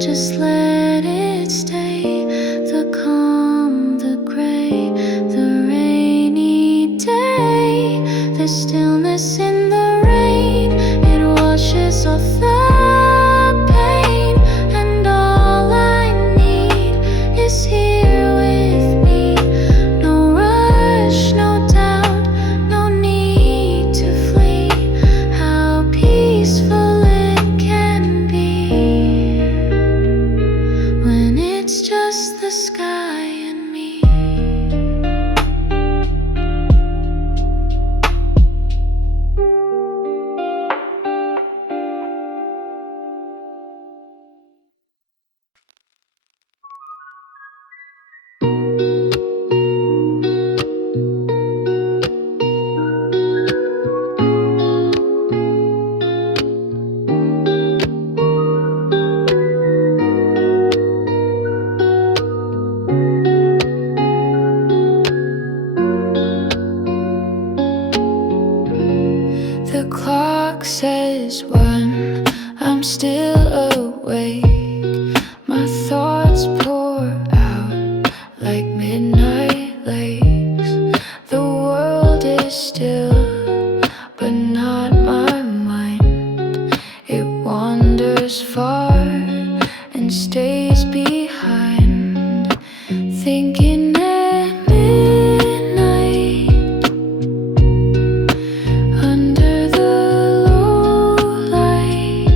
just let it stay. The calm, the gray, the rainy day. There's stillness in the rain, it washes off the pain, and all I need is here with me. No rush, no doubt, no need to flee. How peaceful it can be when it's just the sky and me. The clock says 1, I'm still awake. My thoughts pour out like midnight lakes. The world is still, but not my mind. It wanders far and stays behind, thinking at midnight under the low light.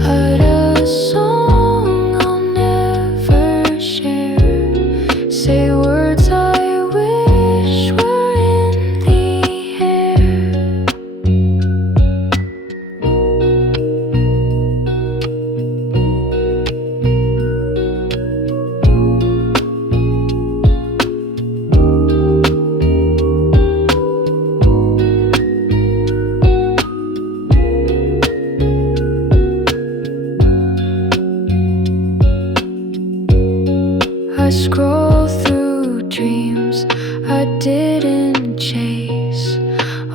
Heard a song I'll never share, say words I wish were in the air. I scroll through dreams I didn't chase,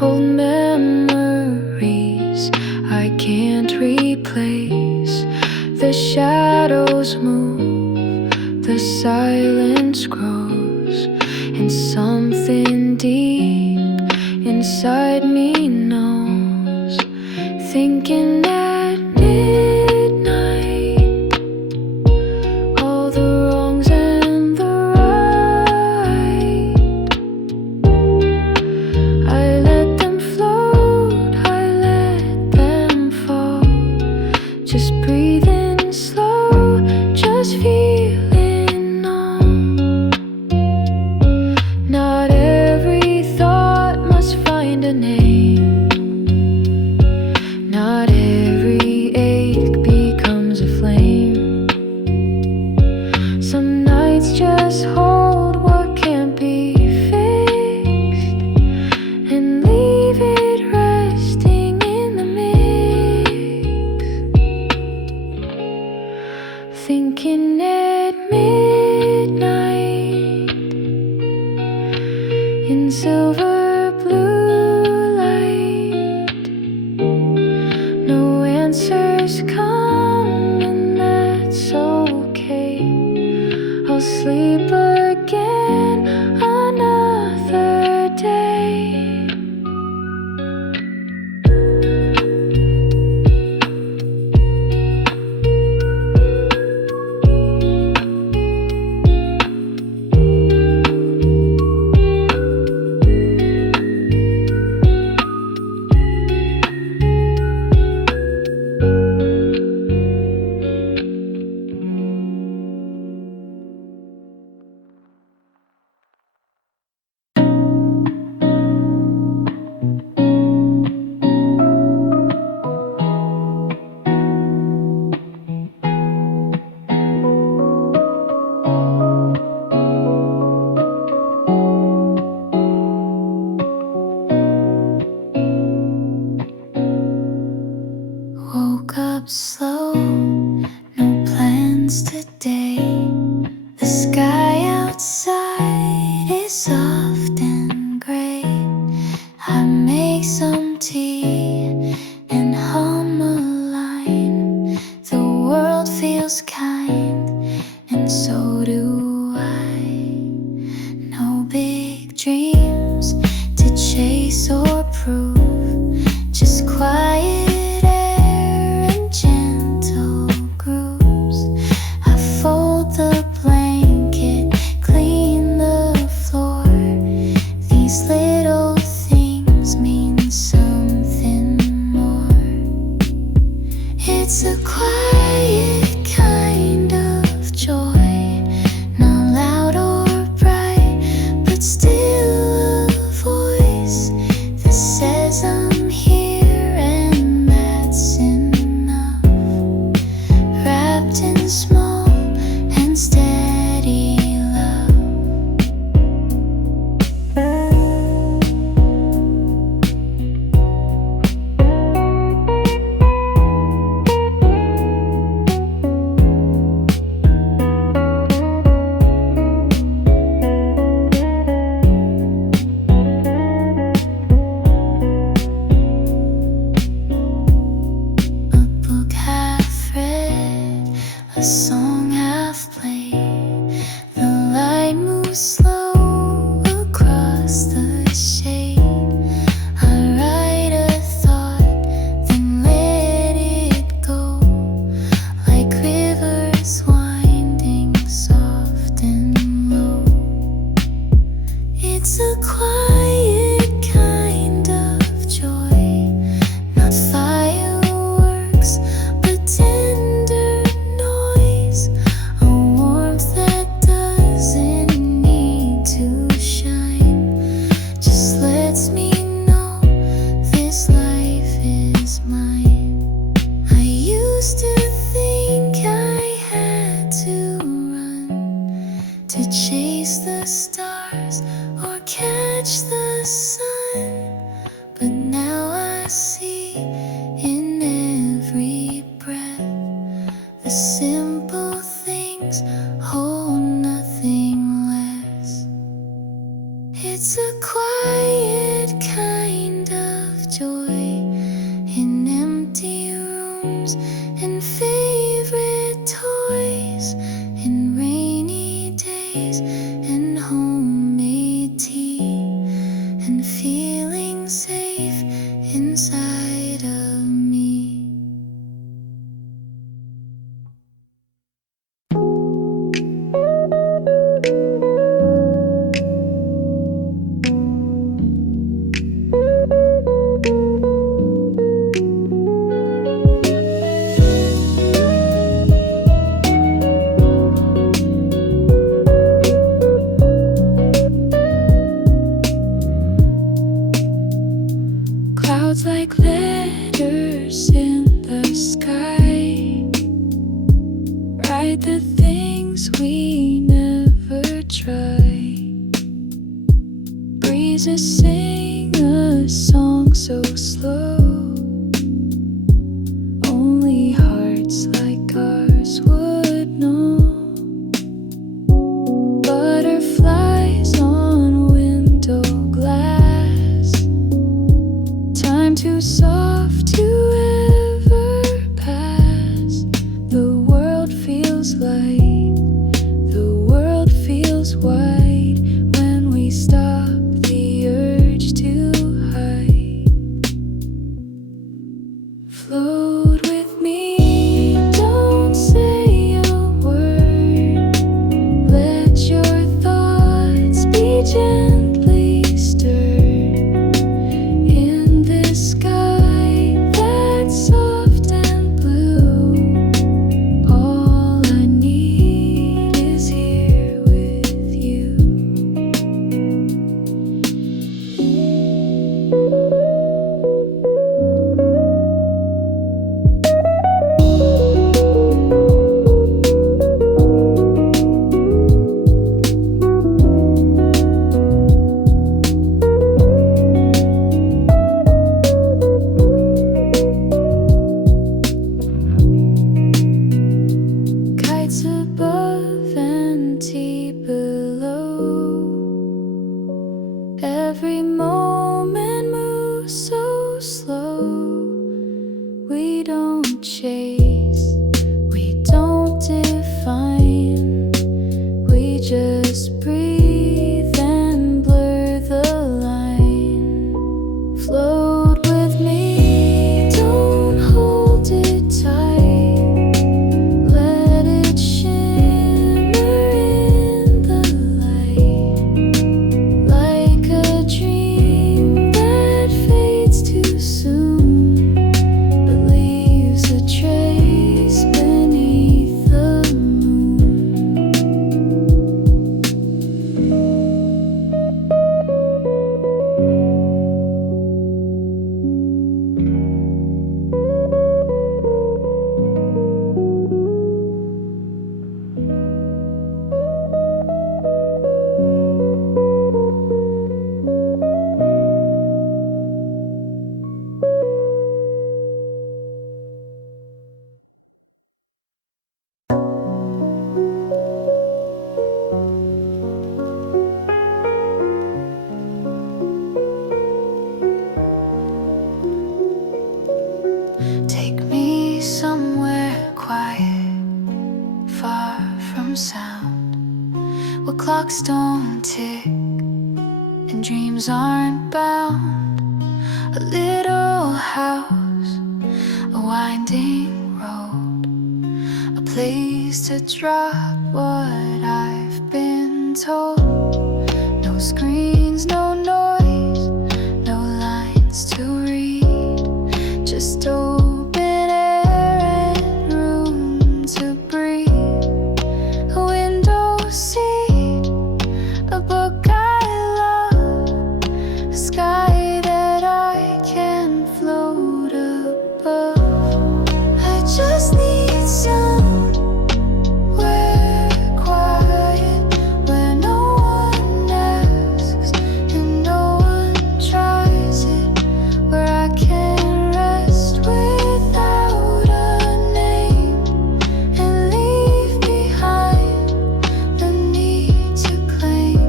old memories I can't replace. The shadows move, the silence grows, and something deep inside me knows. Thinking at midnight, all the wrongs and the right, I let them float, I let them fall. Just breathing slow, just feeling numb. Not every thought must find a name. Not every just hold what can't be fixed and leave it resting in the mix. Thinking at midnight in silver blue light, no answers come, and that's okay. I'll sleep again another day. Woke up slow, no plans today. The sky outside is soft and gray. I make some tea and hum a line. The world feels kind, and so do I. No big dreams to chase or prove, just quiet It's a quiet kind of joy, not loud or bright, but still a voice that says I'm here, and that's enough. Wrapped in small and steady love. A song half played, the light moves slow across the shade. I write a thought, then let it go, like rivers winding soft and low. It's a quiet kind of joy, not fireworks, but tender noise, a warmth that doesn't need to shine, just lets me know this life is mine. I used to think I had to run to chase the stars or catch the sun, but now I see in every breath the simple things hold nothing less. It's a quiet kind of joy in empty rooms and favorite toys, in rainy days and homemade tea, and feeling safe inside of me. to sing a song so slow. Only hearts like ours would know. Butterflies on window glass. Time too soft to ever pass. The world feels light. The world feels white when we stop the urge to hide. Float with me, don't say a word. Let your thoughts be gently stirred in this sky that's soft and blue. All I need is here with you. Kites above and tea below. Every moment moves so slow. We don't chase, we don't define. We just breathe and blur the line. Float with me, don't hold it tight. Let it shimmer in the light, like a dream that fades too soon, but leaves a trace beneath the moon. Take me somewhere quiet, far from sound, where clocks don't tick and dreams aren't bound. A little house, a winding road, a place to drop what I've been told. No screens, no noise, no lines to read, just open air and room to breathe. A window seat, a book I love, a sky that I can float above. I just need somewhere quiet, where no one asks and no one tries it, where I can rest without a name and leave behind the need to claim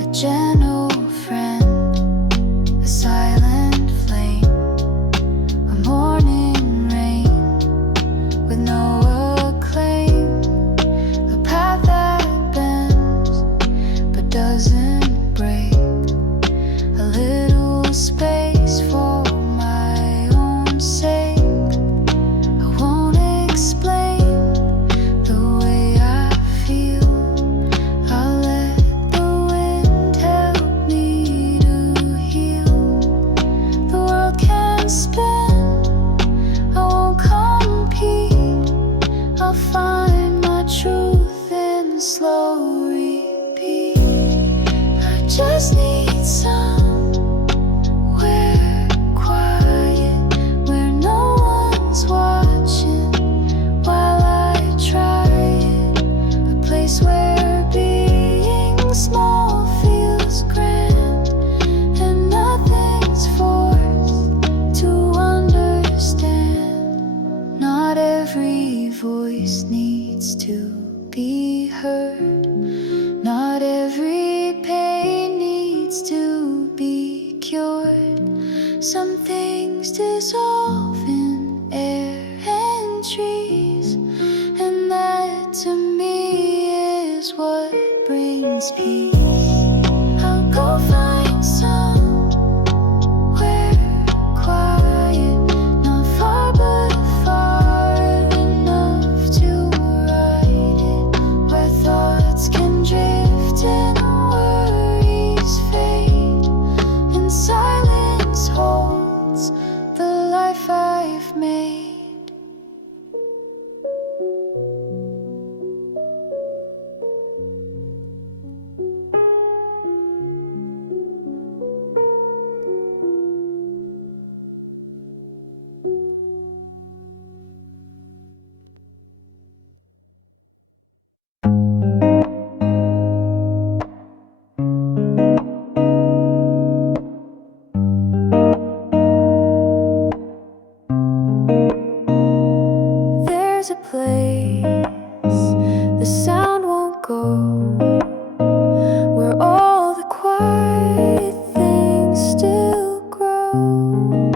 a gentle friend, a silent flame, a morning rain with no acclaim, a path that bends but doesn't break, a little space for my own sake. I won't explain the way I feel. I'll let the wind help me to heal. The world can spin, I won't compete. I'll find my truth in slow repeat. I just need somewhere quiet, where no one's watching while I try it. A place where being small feels grand, be heard. Not every pain needs to be cured. Some things dissolve in air and trees, and that to me is what brings peace. I'll go find somewhere quiet, not far but far enough to write it, where thoughts can drift and worries fade, and silence holds the life I've made. There's a place the sound won't go, where all the quiet things still grow,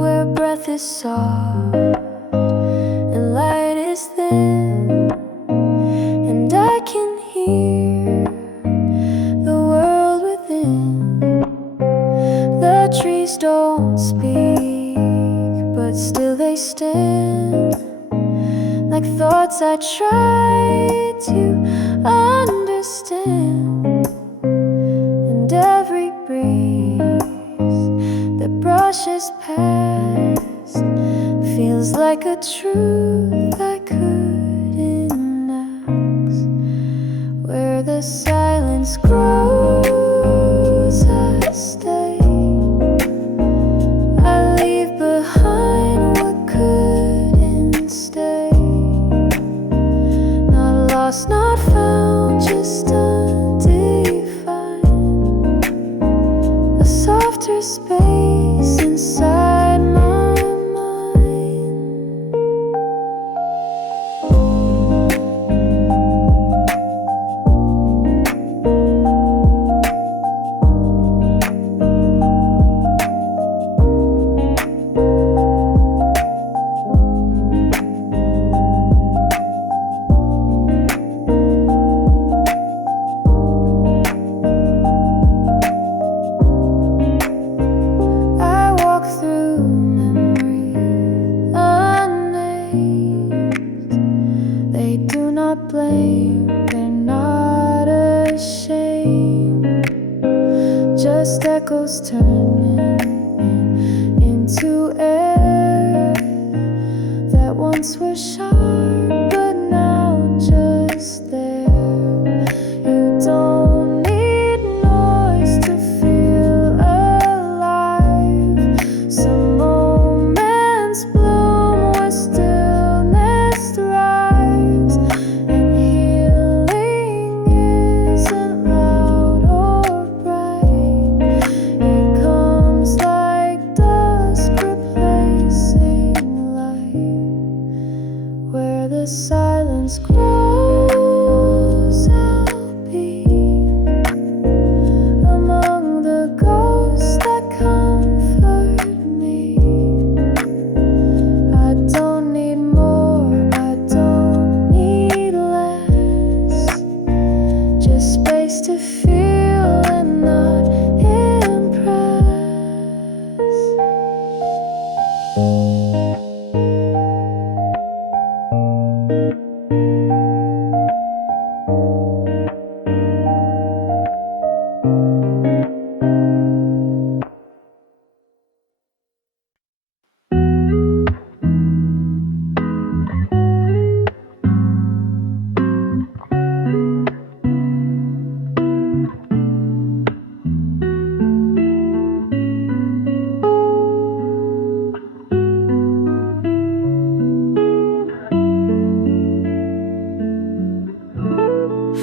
where breath is soft and light is thin, and I can hear the world within. The trees don't speak, but still they stand, like thoughts I try to understand. And every breeze that brushes past feels like a truth I couldn't ask. Where the silence grows, I stay. I leave behind what couldn't stay. Not lost, not found, just undefined. A softer space inside my mind. I walk through memory unnamed. They do not blame, they're not ashamed. Just echoes turning into air that once were sharp but now just there. You don't need noise to feel alive. Some moments bloom where stillness thrives, and healing isn't loud or bright. It comes like dusk replacing light. Where the silence grows, I'll be among the ghosts that comfort me. I don't need more, I don't need less, just space to feel and not impress.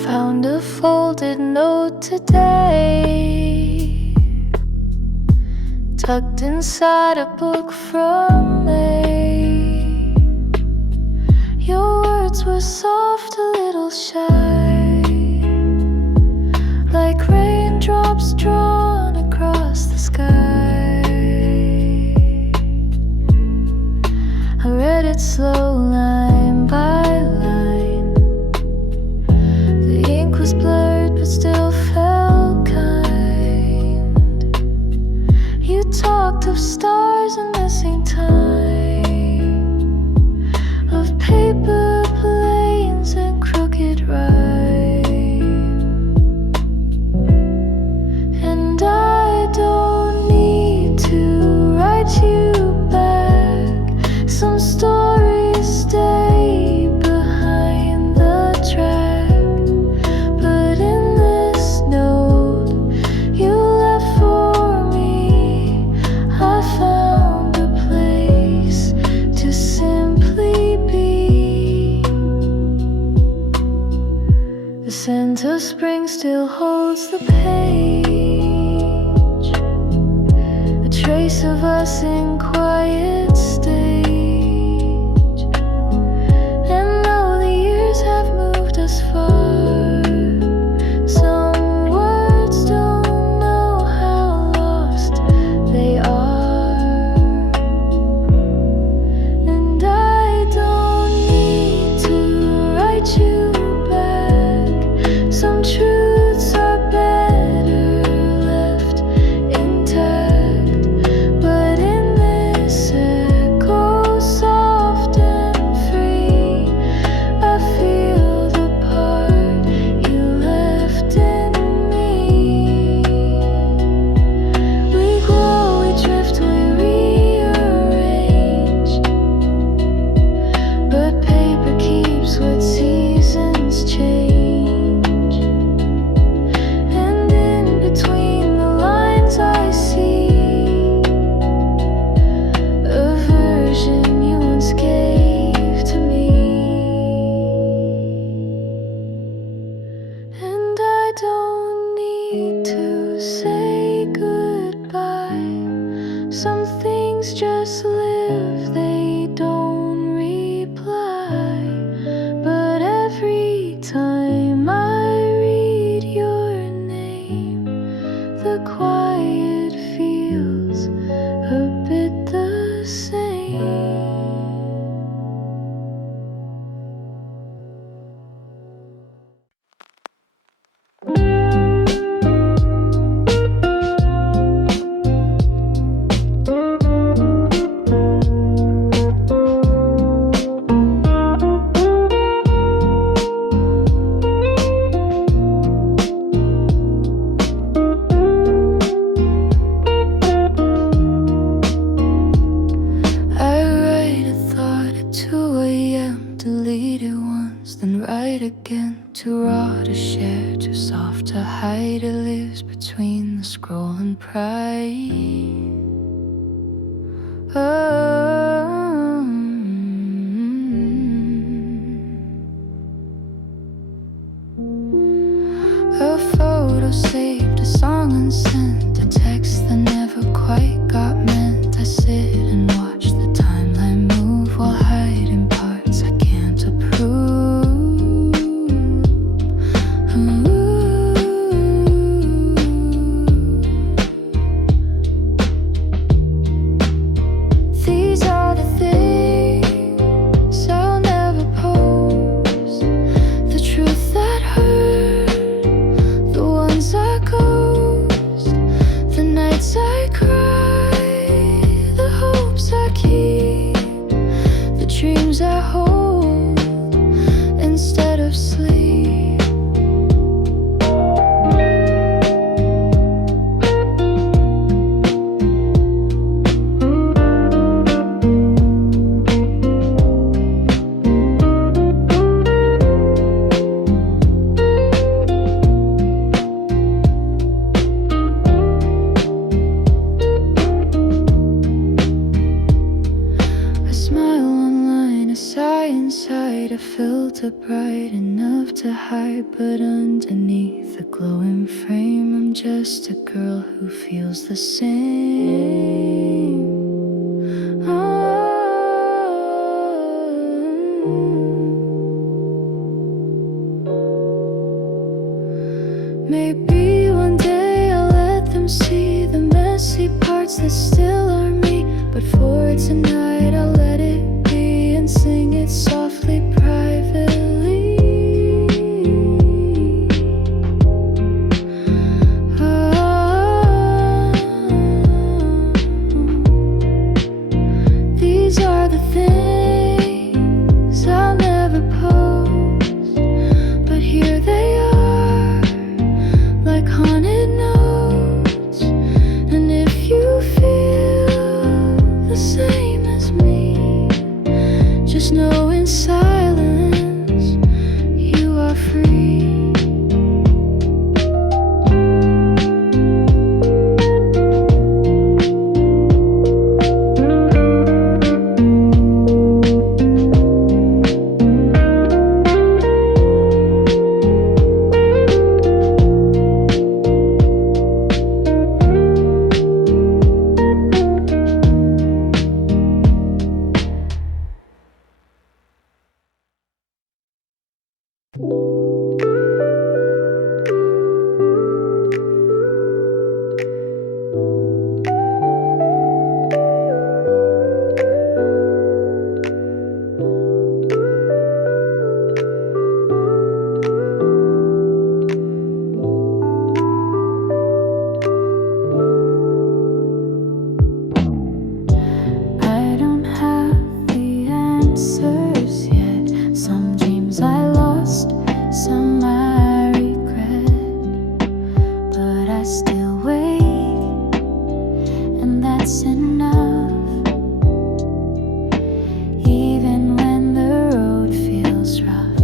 Found a folded note today, tucked inside a book from May. Your words were soft, a little shy, like raindrops drawn across the sky. I read it slow, line by line. The ink was blurred but still felt kind. You talked of stars and missing time, of paper planes and crooked rhyme. And I don't need to write you back. Some stories stay behind the track, but in this note you left for me, I found a place to simply be. The scent of spring still holds the page, a trace of us in quiet stage. And though the years have moved us far, some words don't know how lost they are. And I don't need to write you back. Some truths are better left intact, but in this echo, soft and free, I feel the part you left in me. We grow, we drift, we rearrange, but paper keeps what seasons change. And in between the lines I see a version you once gave to me. And I don't need to say goodbye. Some things just live, they don't reply. But every time I read your name, the quiet feels a bit the same. I write a thought at 2 a.m., delete it once, then write again. Too raw to share, too soft to hide. It lives between the scroll and pride. A photo saved, a song unsent, a text that never quite got meant. I sit and watch the timeline move while hiding parts I can't approve. These are the things I'll never post, the truth that hurt, the ones I ghost, the nights I cry, the hopes I keep, the dreams I hold instead of sleep. A smile online, a sigh inside, a filter bright enough to hide, but underneath the glowing frame, I'm just a girl who feels the same. Maybe one day I'll let them see the messy parts that still are me. But for tonight I'll let it be and sing it softly, privately. These are the things I'll never post, but here they are, like haunted notes. And if you feel the same as me, just know in silence you are free. I don't have the answers yet. Some dreams I lost, some I regret, but I still wait, and that's enough. Even when the road feels rough,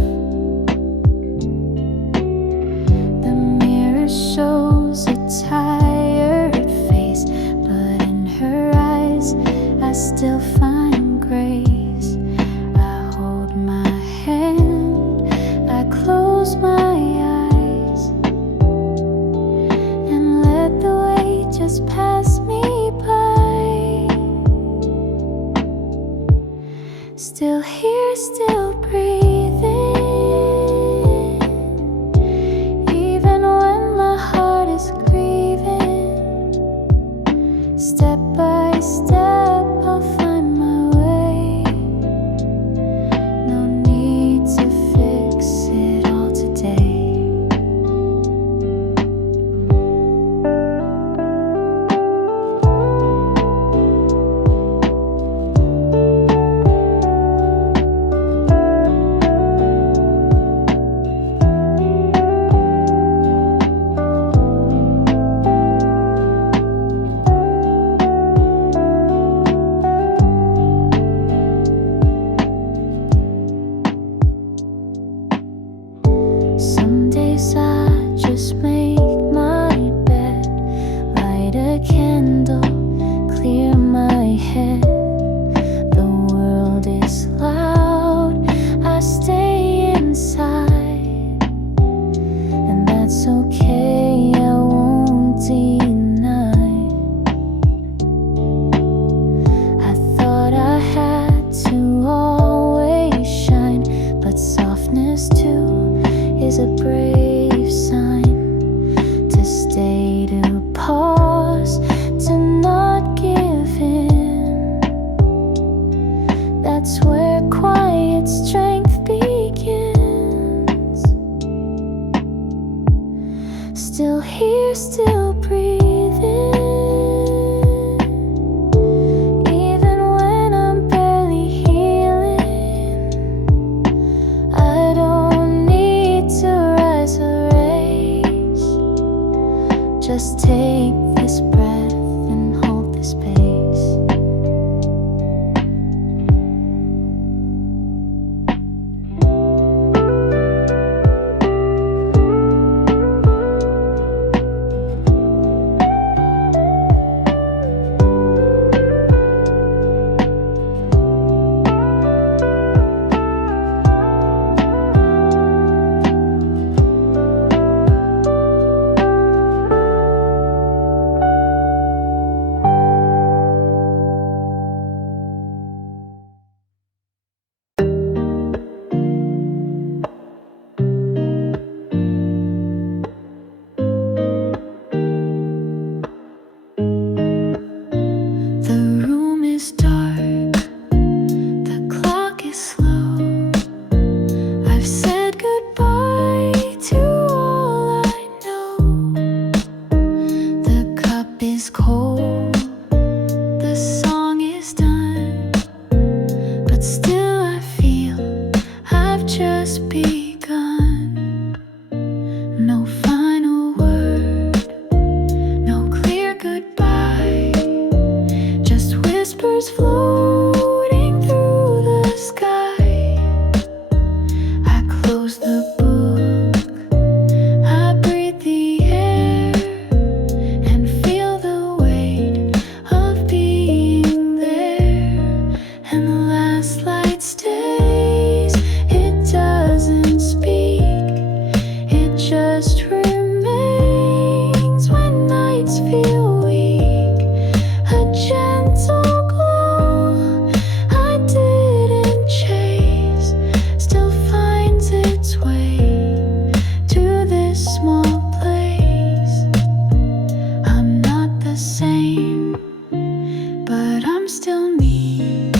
the mirror shows a tired face, but in her eyes I still find grace. I hold my hand, I close my eyes, and let the weight just pass me by. Still here, still breathing, even when my heart is grieving. Step by step I'll find my way. No need to fix it all today. Some days I just make my bed, light a candle, clear my head. The world is loud, I stay inside, and that's okay, I won't deny. I thought I had to always shine, but softness too is a brave sign. To stay, to pause, to not give in. That's where quiet strength begins. Still here, still breathing, even when I'm barely healing. I don't need to rise a race. Just take this breath and hold this pace. No final word, no clear goodbye, just whispers floating through the sky. I close the book, I breathe the air, and feel the weight of being there. And the last light stays, it doesn't speak, it just remains when nights feel weak. A gentle glow I didn't chase still finds its way to this small place. I'm not the same, but I'm still me.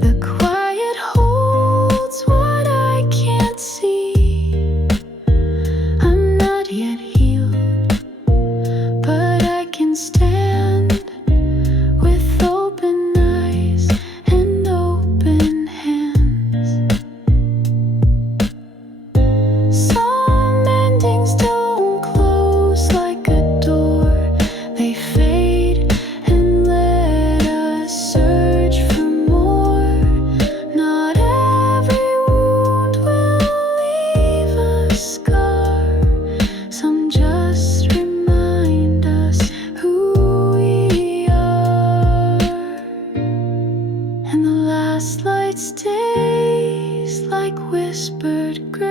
The quiet holds what I can't see. I'm not yet healed, but I can stand with open eyes and open hands. Some endings don't close like a door, they fade and let us search for more. Not every wound will leave a scar, some just remind us who we are. And the last light stays like whispered grace.